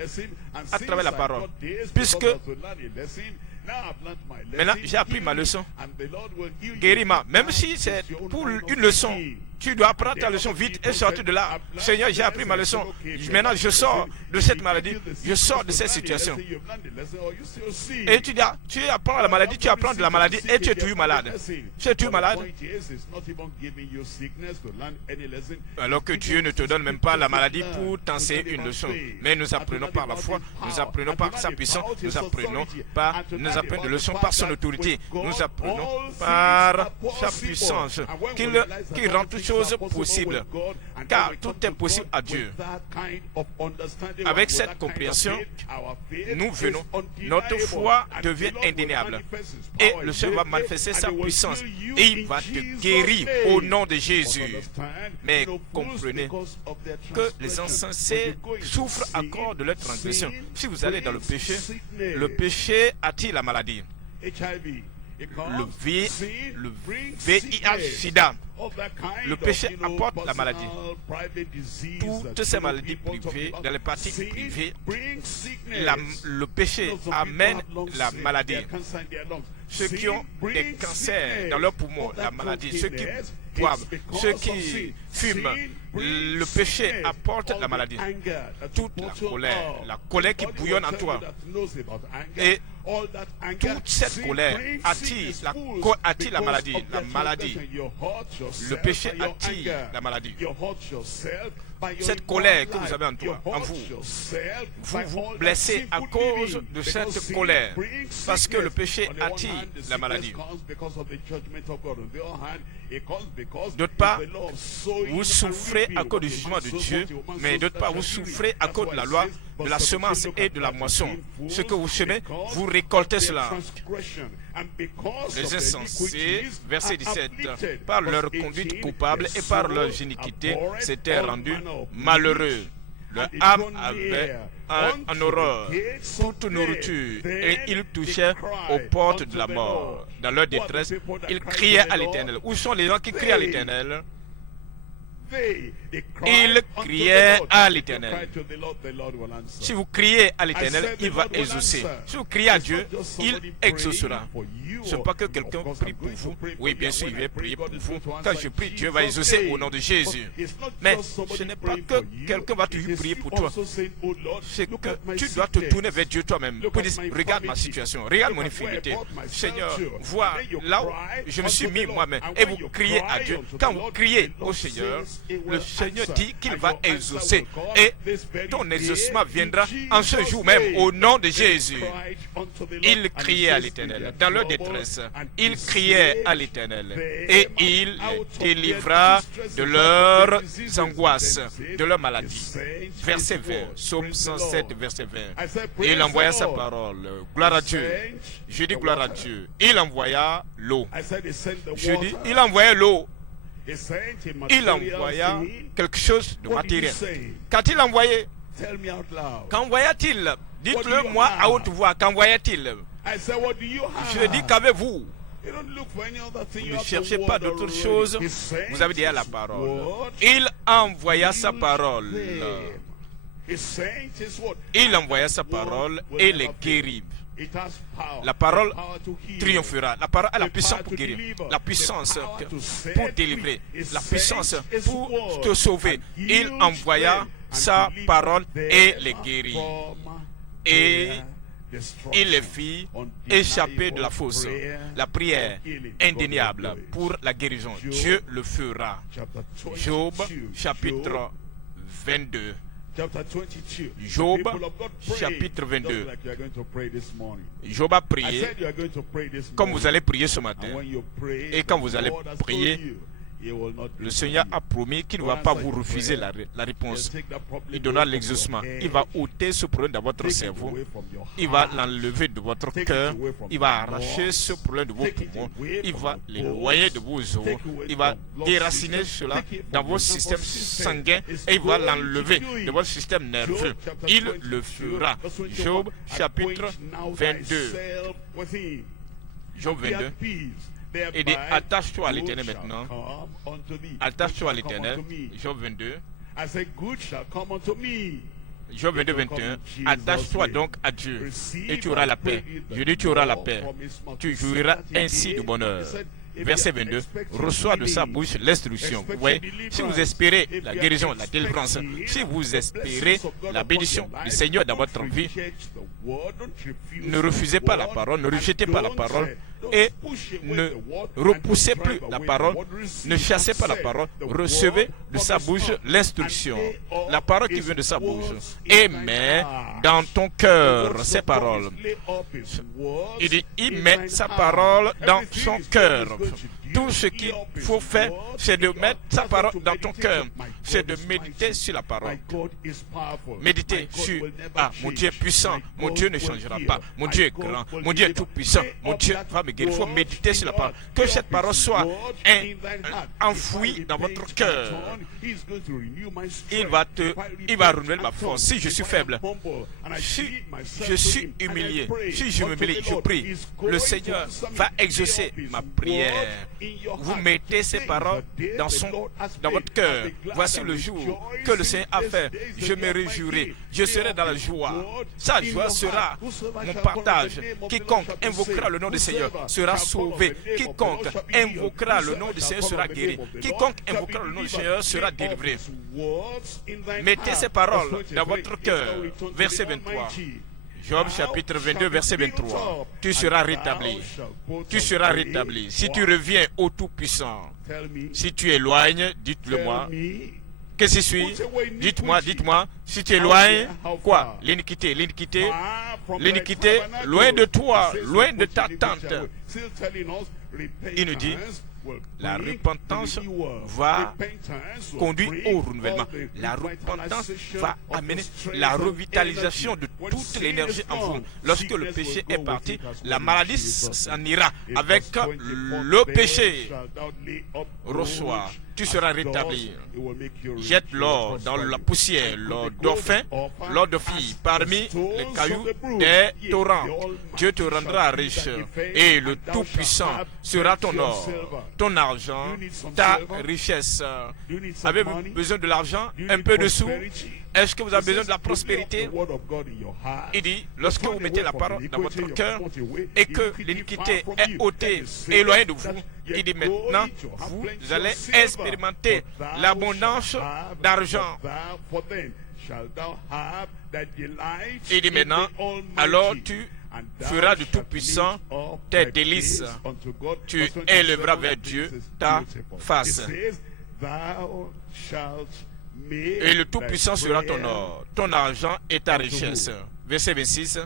à travers la parole? Puisque Maintenant, j'ai appris ma leçon. Guéris-moi. Même si c'est pour une leçon, tu dois apprendre ta leçon vite et sortir de là. Seigneur, j'ai appris ma leçon. Maintenant, je sors de cette maladie. Je sors de cette situation. Et tu apprends la maladie, tu apprends de la maladie et tu es toujours malade. Tu es toujours malade. Alors que Dieu ne te donne même pas la maladie pour t'enseigner une leçon. Mais nous apprenons par la foi, nous apprenons par sa puissance, nous apprenons des leçons par son autorité. Nous apprenons par sa puissance qui rend toutes choses possibles. Car tout est possible à Dieu. Avec cette compréhension, nous venons. Notre foi devient indéniable. Et le Seigneur va manifester sa puissance. Et il va te guérir au nom de Jésus. Mais comprenez que les insensés souffrent à cause de leur transgression. Si vous allez dans le péché attire la maladie. Le VIH-Sida, le péché apporte la maladie. Toutes ces maladies privées, dans les pratiques privées, le péché amène la maladie. Ceux qui ont des cancers dans leurs poumons, la maladie, ceux qui boivent, ceux qui fument, le péché apporte la maladie. Toute la colère qui bouillonne en toi. Et toute cette colère attire la maladie. La maladie. Le péché attire la maladie. Cette colère que vous avez en toi, en vous, vous vous blessez à cause de cette colère, parce que le péché attire la maladie. D'autre part, vous souffrez à cause du jugement de Dieu, mais d'autre part, vous souffrez à cause de la loi, de la semence et de la moisson. Ce que vous semez, vous récoltez cela. Les insensés, verset 17, par leur conduite coupable et par leur iniquité, s'étaient rendus malheureux. Leur âme avait en horreur toute nourriture et ils touchaient aux portes de la mort. Dans leur détresse, ils criaient à l'Éternel. Où sont les gens qui crient à l'Éternel? Ils criaient à l'Éternel. Si vous criez à l'Éternel, il va exaucer. Si vous criez à Dieu, il exaucera. Ce n'est pas que quelqu'un prie pour vous. Oui, bien sûr, il va prier pour vous. Quand je prie, Dieu va exaucer au nom de Jésus. Mais ce n'est pas que quelqu'un va toujours prier pour toi. C'est que tu dois te tourner vers Dieu toi-même pour dire, regarde ma situation, regarde mon infirmité. Seigneur, vois là où je me suis mis moi-même. Et vous criez à Dieu. Quand vous criez au Seigneur, le Seigneur dit qu'il va exaucer. Et ton exaucement viendra en ce jour même au nom de Jésus. Ils criaient à l'Éternel dans leur détresse. Ils criaient à l'Éternel et il les délivra de leurs angoisses, de leurs maladies. Verset 20, Psaume 107, verset 20. Il envoya sa parole. Gloire à Dieu. Je dis gloire à Dieu. Il envoya l'eau. Je dis, il envoya l'eau. Il envoya quelque chose de matériel. Qu'a-t-il envoyé? Qu'envoya-t-il? Dites-le moi à haute voix. Qu'envoya-t-il? Je dis qu'avez-vous? Ne cherchez pas d'autre chose. Vous avez déjà la parole. Il envoya sa parole. Il envoya sa parole et les guérit. La parole triomphera. La parole a la puissance pour guérir, la puissance pour délivrer, la puissance pour te sauver. Il envoya sa parole et les guérit. Et il les fit échapper de la fosse. La prière indéniable pour la guérison. Dieu le fera. Job chapitre 22. Job chapitre 22. Job a prié comme vous allez prier ce matin. Et quand vous allez prier, le Seigneur a promis qu'il ne va pas vous refuser la réponse. Il donnera l'exaucement. Il va ôter ce problème dans votre cerveau. Il va l'enlever de votre cœur. Il va arracher ce problème de vos poumons. Il va l'éloigner de vos os. Il va déraciner cela dans votre système sanguin et il va l'enlever de votre système nerveux. Il le fera. Job chapitre 22. Job 22. Il dit, attache-toi à l'Éternel maintenant. Attache-toi à l'Éternel. Job 22. Job 22, 21. Attache-toi donc à Dieu et tu auras la paix. Je dis tu auras la paix. Tu jouiras ainsi de bonheur. Verset 22, reçoit de sa bouche l'instruction. Vous voyez, si vous espérez la guérison, la délivrance, si vous espérez la bénédiction du Seigneur dans votre vie, ne refusez pas la parole, ne rejetez pas la parole et ne repoussez plus la parole, ne chassez pas la parole, recevez de sa bouche l'instruction, la parole qui vient de sa bouche, et mets dans ton cœur ces paroles. Il dit, il met sa parole dans son cœur. Tout ce qu'il faut faire, c'est de mettre sa parole dans ton cœur. C'est de méditer sur la parole. Méditer sur, mon Dieu est puissant, mon Dieu ne changera pas, mon Dieu est grand, mon Dieu est tout puissant, mon Dieu va me guérir. Il faut méditer sur la parole. Que cette parole soit enfouie dans votre cœur. Il va renouveler ma force. Si je suis faible, si je suis humilié, si je m'humilie, je prie, le Seigneur va exaucer ma prière. Vous mettez ces paroles dans votre cœur. Voici le jour que le Seigneur a fait. Je me réjouirai. Je serai dans la joie. Sa joie sera mon partage. Quiconque invoquera le nom du Seigneur sera sauvé. Quiconque invoquera le nom du Seigneur sera guéri. Quiconque invoquera le nom du Seigneur sera délivré. Mettez ces paroles dans votre cœur. Verset 23. Job chapitre 22, verset 23. Tu seras rétabli. Tu seras rétabli. Si tu reviens au Tout-Puissant, si tu éloignes, dites-le-moi. Qu'est-ce que je suis? Dites-moi. Si tu éloignes, quoi? L'iniquité. L'iniquité, loin de toi, loin de ta tente. Il nous dit, la repentance va conduire au renouvellement. La repentance va amener la revitalisation de toute l'énergie en vous. Lorsque le péché est parti, la maladie s'en ira avec le péché. Reçois, tu seras rétabli. Jette l'or dans la poussière, l'or d'orphin, l'or de fille, parmi les cailloux des torrents. Dieu te rendra riche et le Tout-Puissant sera ton or, ton argent, ta richesse. Avez-vous besoin de l'argent? Un peu de sous? Est-ce que vous avez besoin de la prospérité? Il dit, lorsque vous mettez la parole dans votre cœur et que l'iniquité est ôtée, éloignée de vous, il dit maintenant, vous allez expérimenter l'abondance d'argent. Il dit maintenant, alors tu feras du Tout-Puissant tes délices. Tu élèveras vers Dieu ta face. Et le Tout-Puissant sera ton or, ton argent et ta richesse. Verset 26.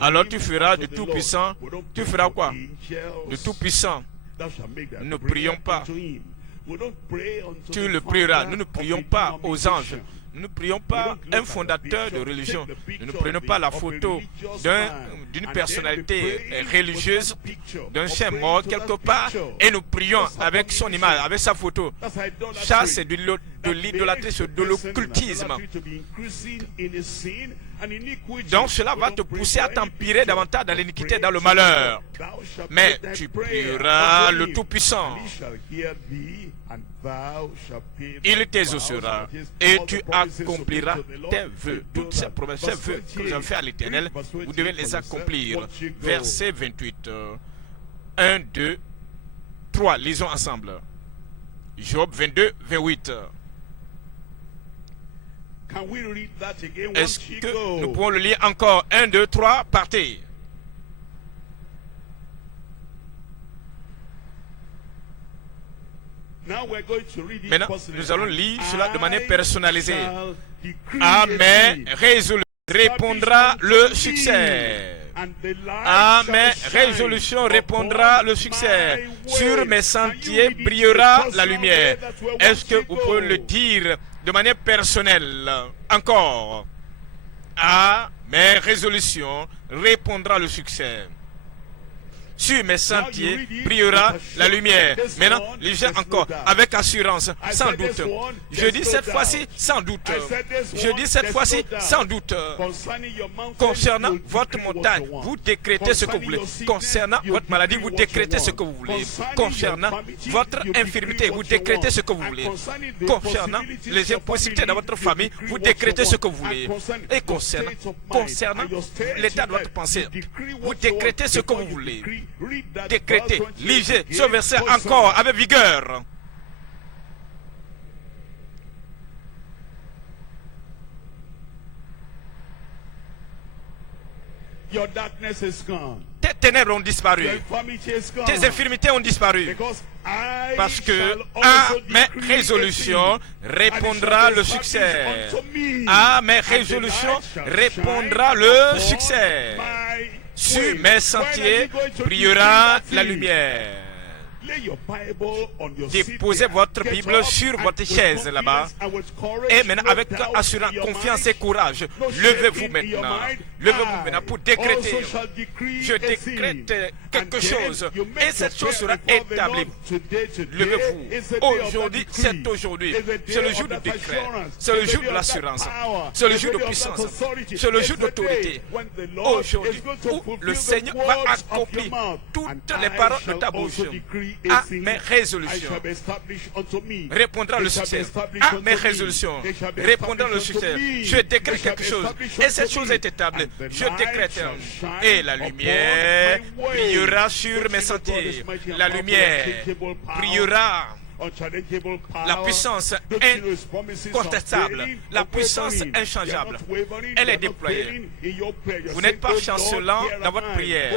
Alors tu feras du Tout-Puissant. Tu feras quoi? Du Tout-Puissant. Nous ne prions pas. Tu le prieras. Nous ne prions pas aux anges. Nous ne prions pas un fondateur de religion. Nous ne prenons pas la photo d'une personnalité religieuse, d'un chien mort quelque part, et nous prions avec son image, avec sa photo. Ça, c'est de l'idolâtrie, c'est de l'occultisme. Donc cela va te pousser à t'empirer davantage dans l'iniquité, dans le malheur. Mais tu prieras le Tout-Puissant. Il t'exaucera et tu accompliras tes vœux. Toutes ces promesses, ces vœux que vous avez fait à l'Éternel, vous devez les accomplir. Verset 28. 1, 2, 3. Lisons ensemble. Job 22, 28. Est-ce que nous pouvons le lire encore? 1, 2, 3, partez. Maintenant, nous allons lire cela de manière personnalisée. Amen. Résolution répondra le succès. Amen. Résolution répondra le succès. Sur mes sentiers brillera la lumière. Est-ce que vous pouvez le dire de manière personnelle? Encore. Amen. Résolution répondra le succès. Sur mes sentiers brillera la lumière. Maintenant, lisez encore avec assurance, sans doute. Je dis cette fois-ci, sans doute. Je dis cette fois-ci, sans doute. Concernant votre montagne, vous décrétez ce que vous voulez. Concernant votre maladie, vous décrétez ce que vous voulez. Concernant votre infirmité, vous décrétez ce que vous voulez. Concernant les impossibilités dans votre famille, vous décrétez ce que vous voulez. Et concernant l'état de votre pensée, vous décrétez ce que vous voulez. Décrétez, lisez ce verset encore avec vigueur. Your darkness is gone. Tes ténèbres ont disparu. Tes infirmités ont disparu. Parce que à mes résolutions répondra le succès. À mes résolutions répondra le succès. Sur mes sentiers brillera la lumière. Déposez votre Bible sur votre chaise là-bas. Et maintenant, avec assurance, confiance et courage, levez-vous maintenant. Levez-vous maintenant pour décréter. Je décrète quelque chose et cette chose sera établie. Levez-vous. Aujourd'hui, c'est aujourd'hui. C'est le jour du décret. C'est le jour de l'assurance. C'est le jour de puissance. C'est le jour d'autorité. Aujourd'hui, où le Seigneur va accomplir toutes les paroles de ta bouche. À mes résolutions répondra le succès. À mes résolutions répondra le succès. Je décrète quelque chose et cette chose est établie. Je décrète et la lumière brillera sur mes sentiers. La lumière brillera. La puissance incontestable, la puissance inchangeable, elle est déployée. Vous n'êtes pas chancelant dans votre prière.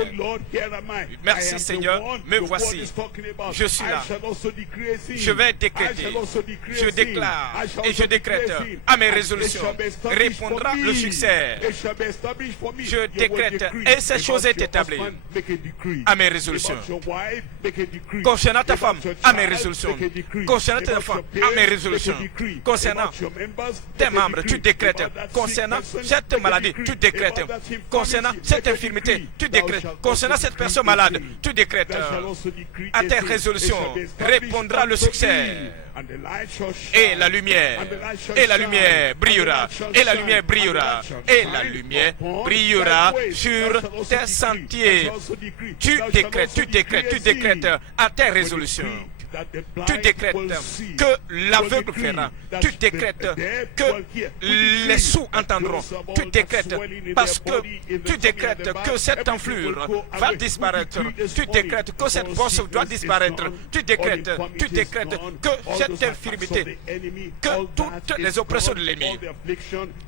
Merci Seigneur, me voici. Je suis là. Je vais décréter. Je déclare et je décrète à mes résolutions. Répondra le succès. Je décrète et cette chose est établie à mes résolutions. Concernant ta femme, à mes résolutions. Concernant tes enfants, à mes résolutions. Concernant tes membres, tu décrètes. Concernant cette maladie, tu décrètes. Concernant cette infirmité, tu décrètes. Concernant cette personne malade, tu décrètes. À tes résolutions répondra le succès. Et la lumière brillera. Et la lumière brillera. Et la lumière brillera sur tes sentiers. Tu décrètes à tes résolutions. Tu décrètes que l'aveugle verra. Tu décrètes que les sourds entendront. Tu décrètes parce que tu décrètes que cette enflure va disparaître. Tu décrètes que cette bosse doit disparaître. Tu décrètes que cette infirmité, que toutes les oppressions de l'ennemi,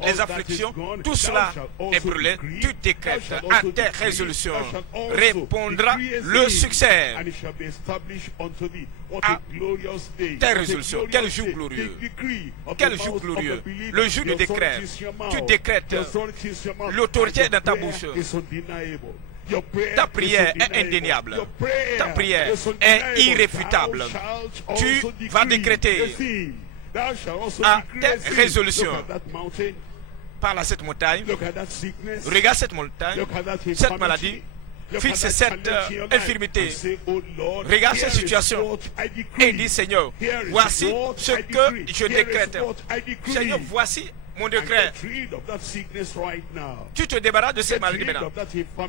les afflictions, tout cela est brûlé. Tu décrètes à tes résolutions répondra le succès. À tes résolutions. Quel jour glorieux. Quel jour glorieux. Le jour du décret. Tu décrètes. L'autorité est dans ta bouche. Ta prière est indéniable. Ta prière est irréfutable. Tu vas décréter à tes résolutions. Parle à cette montagne. Regarde cette montagne. Cette maladie. Fixe cette infirmité. Regarde cette situation et dis Seigneur, voici ce que je décrète. Seigneur, voici mon décret. Tu te débarrasses de cette maladie maintenant.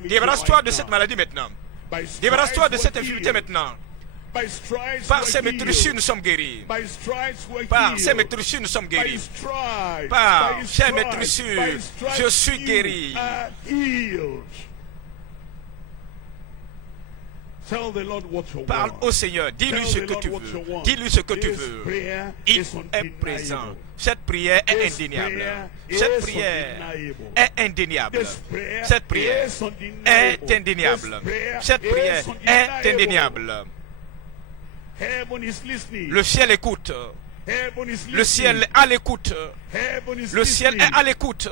Débarrasse-toi de cette maladie maintenant. Débarrasse-toi de cette infirmité maintenant. Par ces métrissures, nous sommes guéris. Par ces métrissures, nous sommes guéris. Par ces métrissures, je suis guéri. Parle au Seigneur, dis-lui ce que tu veux. Dis-lui ce que tu veux. Il est présent. Cette prière est indéniable. Cette prière est indéniable. Cette prière est indéniable. Cette prière est indéniable. Le ciel écoute. Le ciel est à l'écoute. Le ciel est à l'écoute.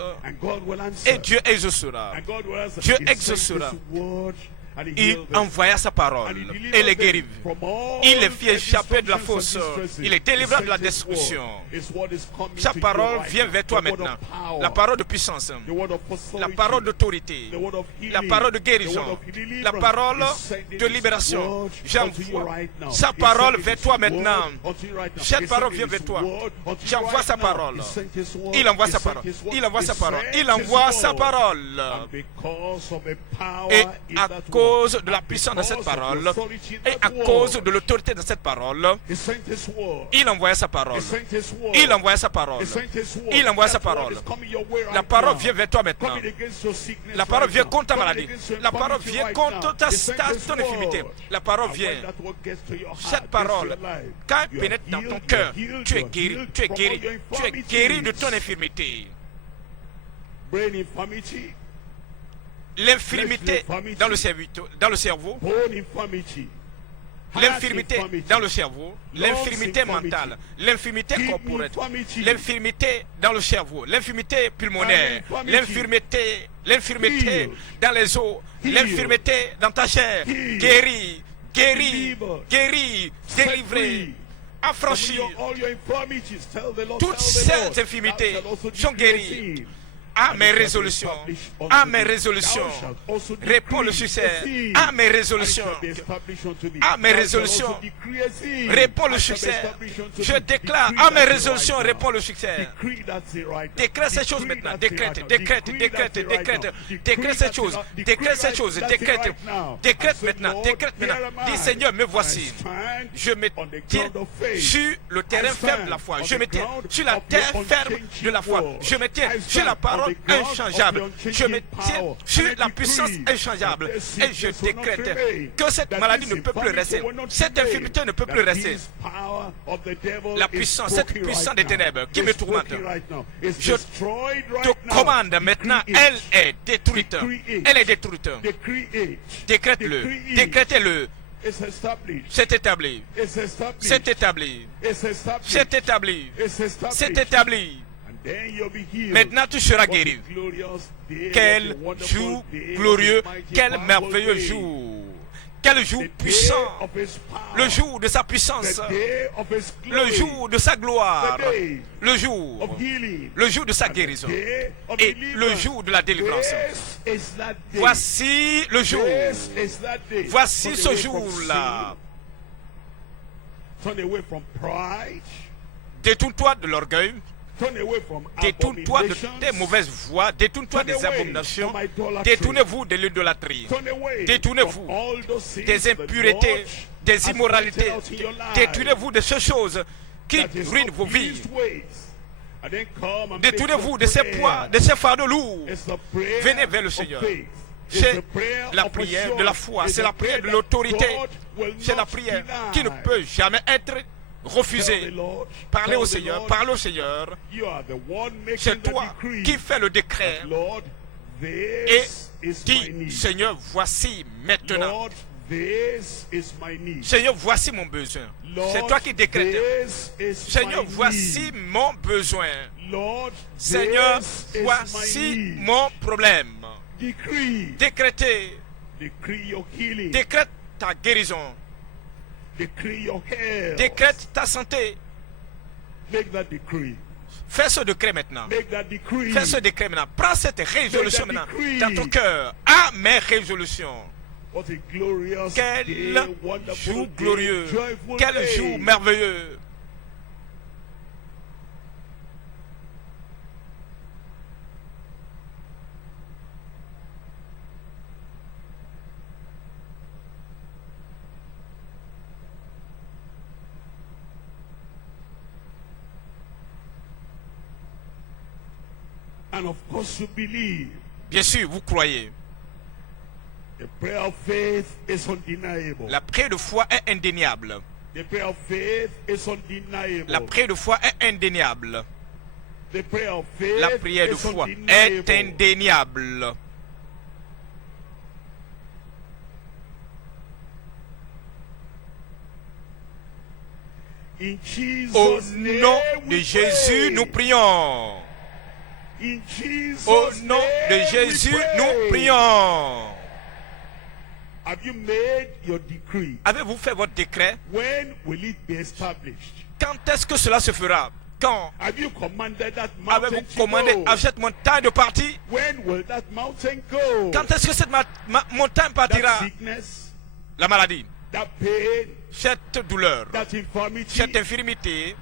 Et Dieu exaucera. Dieu exaucera. il envoya sa parole et les guérit. Il les fit échapper de la fosse. Il les délivra de la destruction. Sa parole vient vers toi maintenant. La parole de puissance, la parole d'autorité, la parole de guérison, la parole de libération. J'envoie sa parole vers toi maintenant. Cette parole vient vers toi. J'envoie sa parole. Il envoie sa parole. Il envoie sa parole. Il envoie sa parole. Et à cause de la puissance de cette parole, et à cause de l'autorité de cette parole, il envoie sa parole. Il envoie sa parole. Il envoie sa parole. La parole vient vers toi maintenant. La parole vient contre ta maladie. La parole vient contre ton infirmité. La parole vient. Cette parole, quand elle pénètre dans ton cœur, tu es guéri, tu es guéri, tu es guéri de ton infirmité. L'infirmité dans le cerveau, l'infirmité dans le cerveau, l'infirmité mentale, l'infirmité corporelle, l'infirmité dans le cerveau, l'infirmité pulmonaire, l'infirmité dans les os, l'infirmité dans ta chair, guéri, guéri, guéri, délivré, affranchi. Toutes ces infirmités sont guéries. À mes résolutions, à mes résolutions, réponds le succès. À mes résolutions, à mes résolutions, réponds le succès. Je déclare, à mes résolutions, réponds le succès. Décrète ces choses maintenant. Décrète, décrète, décrète, décrète. Décrète ces choses, décrète ces choses, décrète. Décrète maintenant, décrète maintenant. Dis Seigneur, me voici. Je me tiens sur le terrain ferme de la foi. Je me tiens sur la terre ferme de la foi. Je me tiens sur la parole inchangeable. Je me tiens sur la puissance inchangeable et je décrète que cette maladie ne peut plus rester. Cette infirmité ne peut plus rester. La puissance, cette puissance des ténèbres qui me tourmente, je te commande maintenant, elle est détruite. Elle est détruite. Décrète-le. Décrètez-le. C'est établi. C'est établi. C'est établi. C'est établi. Maintenant tu seras guéri. Quel jour glorieux, quel merveilleux jour. Quel jour puissant. Le jour de sa puissance. Le jour de sa gloire. Le jour de sa guérison. Et le jour de la délivrance. Voici le jour. Voici ce jour-là. Détourne-toi de l'orgueil. Détourne-toi de tes mauvaises voies, détourne-toi des abominations, détournez-vous de l'idolâtrie, détournez-vous des impuretés, des immoralités, détournez-vous de ces choses qui ruinent vos vies. Détournez-vous de ces poids, de ces fardeaux lourds. Venez vers le Seigneur. C'est la prière de la foi, c'est la prière de l'autorité, c'est la prière qui ne peut jamais être refusez. Parlez au Seigneur, parlez au Seigneur. C'est toi qui fais le décret. Et dis, Seigneur, voici maintenant. Seigneur, voici mon besoin. C'est toi qui décrètes. Seigneur, voici mon besoin. Seigneur, voici mon problème. Décrétez. Décrète ta guérison. Décrète ta santé. Fais ce décret maintenant. Fais ce décret maintenant. Prends cette résolution maintenant dans ton cœur. À mes résolutions. Quel jour glorieux. Quel jour merveilleux. And of course you believe. Bien sûr, vous croyez. The prayer of faith is undeniable. La prière de foi est indéniable. The prayer of faith is undeniable. La prière de foi est indéniable. The prayer of faith La prière de is foi undeniable. est indéniable. In Jesus' Au name nom de we Jésus, pray. nous prions. In Jesus' Au nom de name Jésus, we pray. nous prions. Have you made your decree? Avez-vous fait votre décret? When will it be established? Quand est-ce que cela se fera? Quand Have you commanded that mountain avez-vous to commandé go? à cette montagne de partir? When will that mountain go? Quand est-ce que cette montagne partira? That sickness, La maladie, that pain, cette douleur, that infirmity. cette infirmité,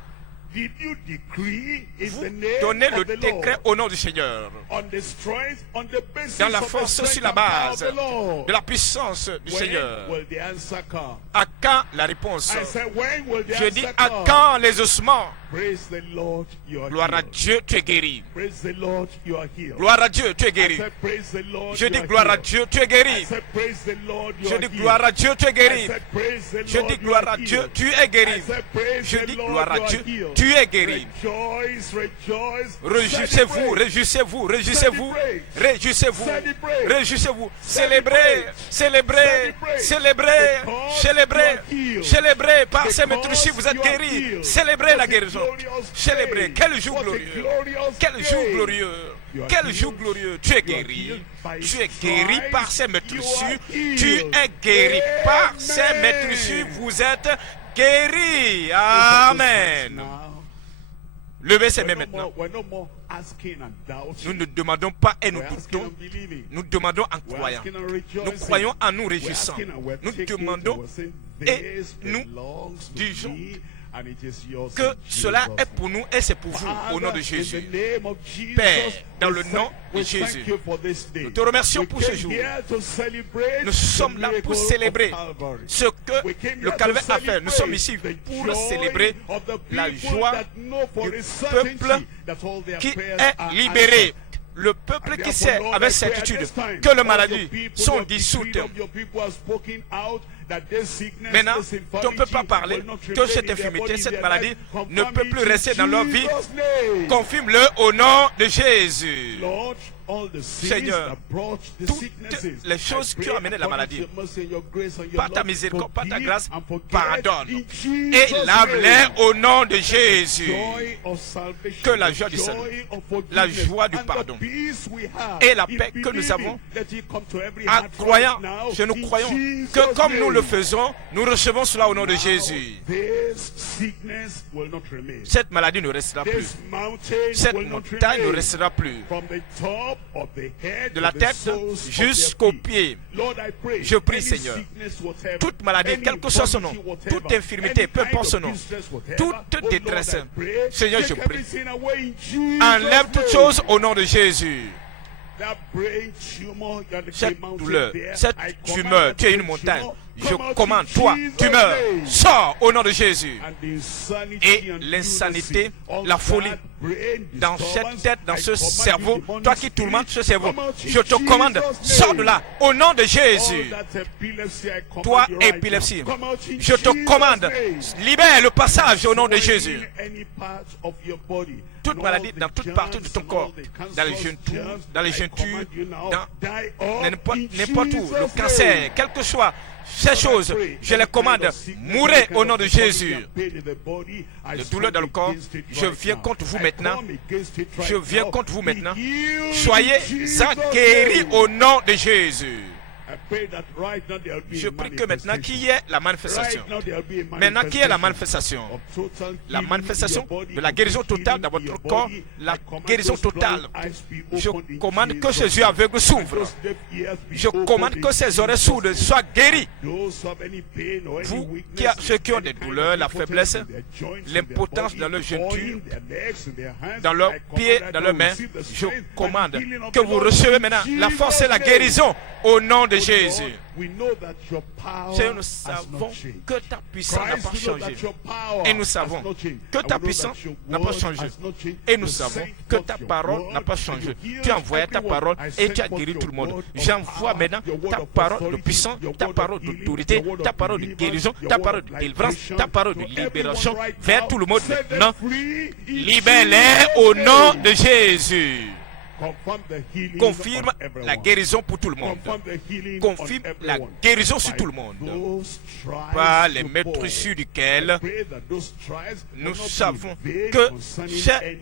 Did you decree in vous the name donnez le of the décret Lord? au nom du Seigneur, On the strength, on the basis dans la of the force, strength sur la and power of base the Lord. de la puissance du When Seigneur. will the answer come? À quand la réponse? I said, when will the Je dis answer à come? quand les ossements? Praise the Lord, you are Gloire à healed. Dieu, tu es guéri. Praise the Lord, you are healed. Gloire à Dieu, tu es I guéri. said, praise the Lord, Je you dis are gloire à healed. Dieu, tu es I guéri. said, praise the Lord, you Je are dis healed. gloire à Dieu, tu es I guéri. said, praise the Je Lord, dis you gloire are à Dieu, healed. tu es I guéri. said, praise Je the dis Lord, gloire à you are Dieu, healed. tu es guéri. Rejoice, rejoice. Réjouissez-vous, Celebrate. réjouissez-vous, réjouissez-vous, réjouissez-vous, Celebrate. réjouissez-vous, célébrez, célébrez, célébrez, célébrez, célébrez, par ces métruchis vous êtes guéris, célébrez la guérison, célébrez, quel jour glorieux, quel jour glorieux, quel jour glorieux, tu es guéri, par ces métruchis, tu es guéri par ces métruchis, vous êtes guéri, amen. Levez ses mains maintenant. Nous ne demandons pas et nous doutons. Nous demandons en croyant. Nous croyons en nous réjouissant. Nous demandons et nous disons que cela est pour nous et c'est pour vous au nom de Jésus. Père, dans le nom de Jésus, nous te remercions pour ce jour. Nous sommes là pour célébrer ce que le Calvaire a fait. Nous sommes ici pour célébrer la joie du peuple qui est libéré. Le peuple qui sait avec certitude que les maladies sont dissoutes. Maintenant, on ne peut pas parler que cette infirmité, cette maladie ne peut plus rester dans leur vie. Confirme-le au nom de Jésus. Seigneur, toutes les choses qui ont amené la maladie, par ta miséricorde, par ta grâce, pardonne et lave-les au nom de Jésus. Que la joie du salut, la joie du pardon et la paix que nous avons, en croyant, que nous croyons que comme nous le faisons, nous recevons cela au nom de Jésus. Cette maladie ne restera plus. Cette montagne ne restera plus. De la tête jusqu'aux pieds. Je prie, Seigneur, toute maladie, quel que soit son nom, toute infirmité, peu importe son nom, toute détresse, Seigneur, je prie, enlève toutes choses au nom de Jésus. Cette douleur, cette tumeur, tu es une montagne. Je commande, toi, tumeur, sors au nom de Jésus. Et l'insanité, la folie, dans cette tête, dans ce cerveau, toi qui tourmentes ce cerveau, je te commande, sors de là, au nom de Jésus. Toi, épilepsie, je te commande, libère le passage au nom de Jésus. Toute maladie dans toute partie de ton corps, dans les jointures, dans n'importe où, le cancer, quel que soit ces choses, je les commande, mourez au nom de Jésus. Les douleurs dans le corps, je viens contre vous maintenant. Je viens contre vous maintenant. Soyez guéris au nom de Jésus. Je prie que maintenant qu'il y ait la manifestation. Maintenant qu'il y ait la manifestation. La manifestation de la guérison totale dans votre corps. La guérison totale. Je commande que ces yeux aveugles s'ouvrent. Je commande que ces oreilles sourdes soient guéries. Vous, ceux qui ont des douleurs, la faiblesse, l'impotence dans leurs jointures, dans leurs pieds, dans leurs mains, je commande que vous recevez maintenant la force et la guérison au nom de Jésus. Seigneur, nous savons que ta puissance n'a pas changé. Et nous savons que ta puissance n'a pas changé. Et nous savons que ta parole n'a pas changé. Tu as envoyé ta parole et tu as guéri tout le monde. J'envoie maintenant ta parole de puissance, ta parole d'autorité, ta parole de guérison, ta parole de délivrance, ta parole de libération vers tout le monde maintenant. Libère-les au nom de Jésus. confirme la guérison pour tout le monde. Confirme la guérison sur tout le monde. Par les meurtrissures duquel nous savons que ces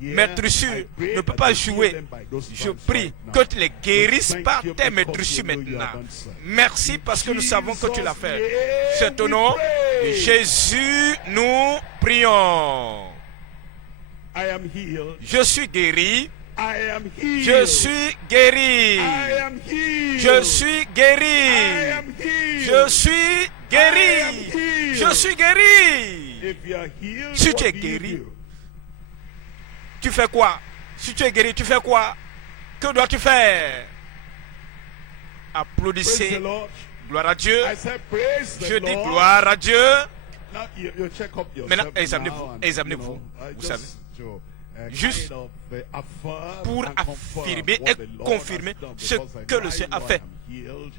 meurtrissures ne peuvent pas jouer. Je prie que tu les guérisses par tes meurtrissures maintenant. Merci parce que nous savons que tu l'as fait. C'est au nom de Jésus, nous prions. Je suis guéri. Je suis guéri. Je suis guéri. Je suis guéri. Je suis guéri. Si tu es guéri, tu fais quoi? Si tu es guéri, tu fais quoi? Que dois-tu faire? Applaudissez. Gloire à Dieu. Je dis gloire à Dieu. Maintenant, examinez-vous. Vous savez. Juste pour affirmer et confirmer ce que le Seigneur a fait.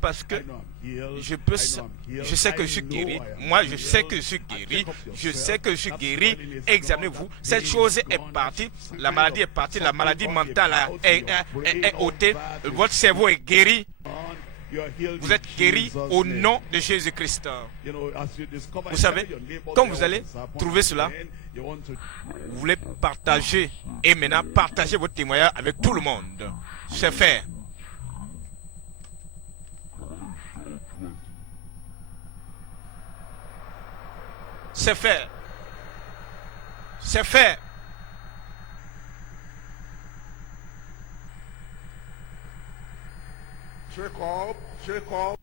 Parce que je sais que je suis guéri. Moi, je sais que je suis guéri. Je sais que je suis guéri. Examinez-vous. Cette chose est partie. La maladie est partie. La maladie mentale est ôtée. Votre cerveau est guéri. Vous êtes guéri au nom de Jésus-Christ. Vous savez, quand vous allez trouver cela, vous voulez partager et maintenant partager votre témoignage avec tout le monde. C'est fait. C'est fait. C'est fait. Shake up, shake up.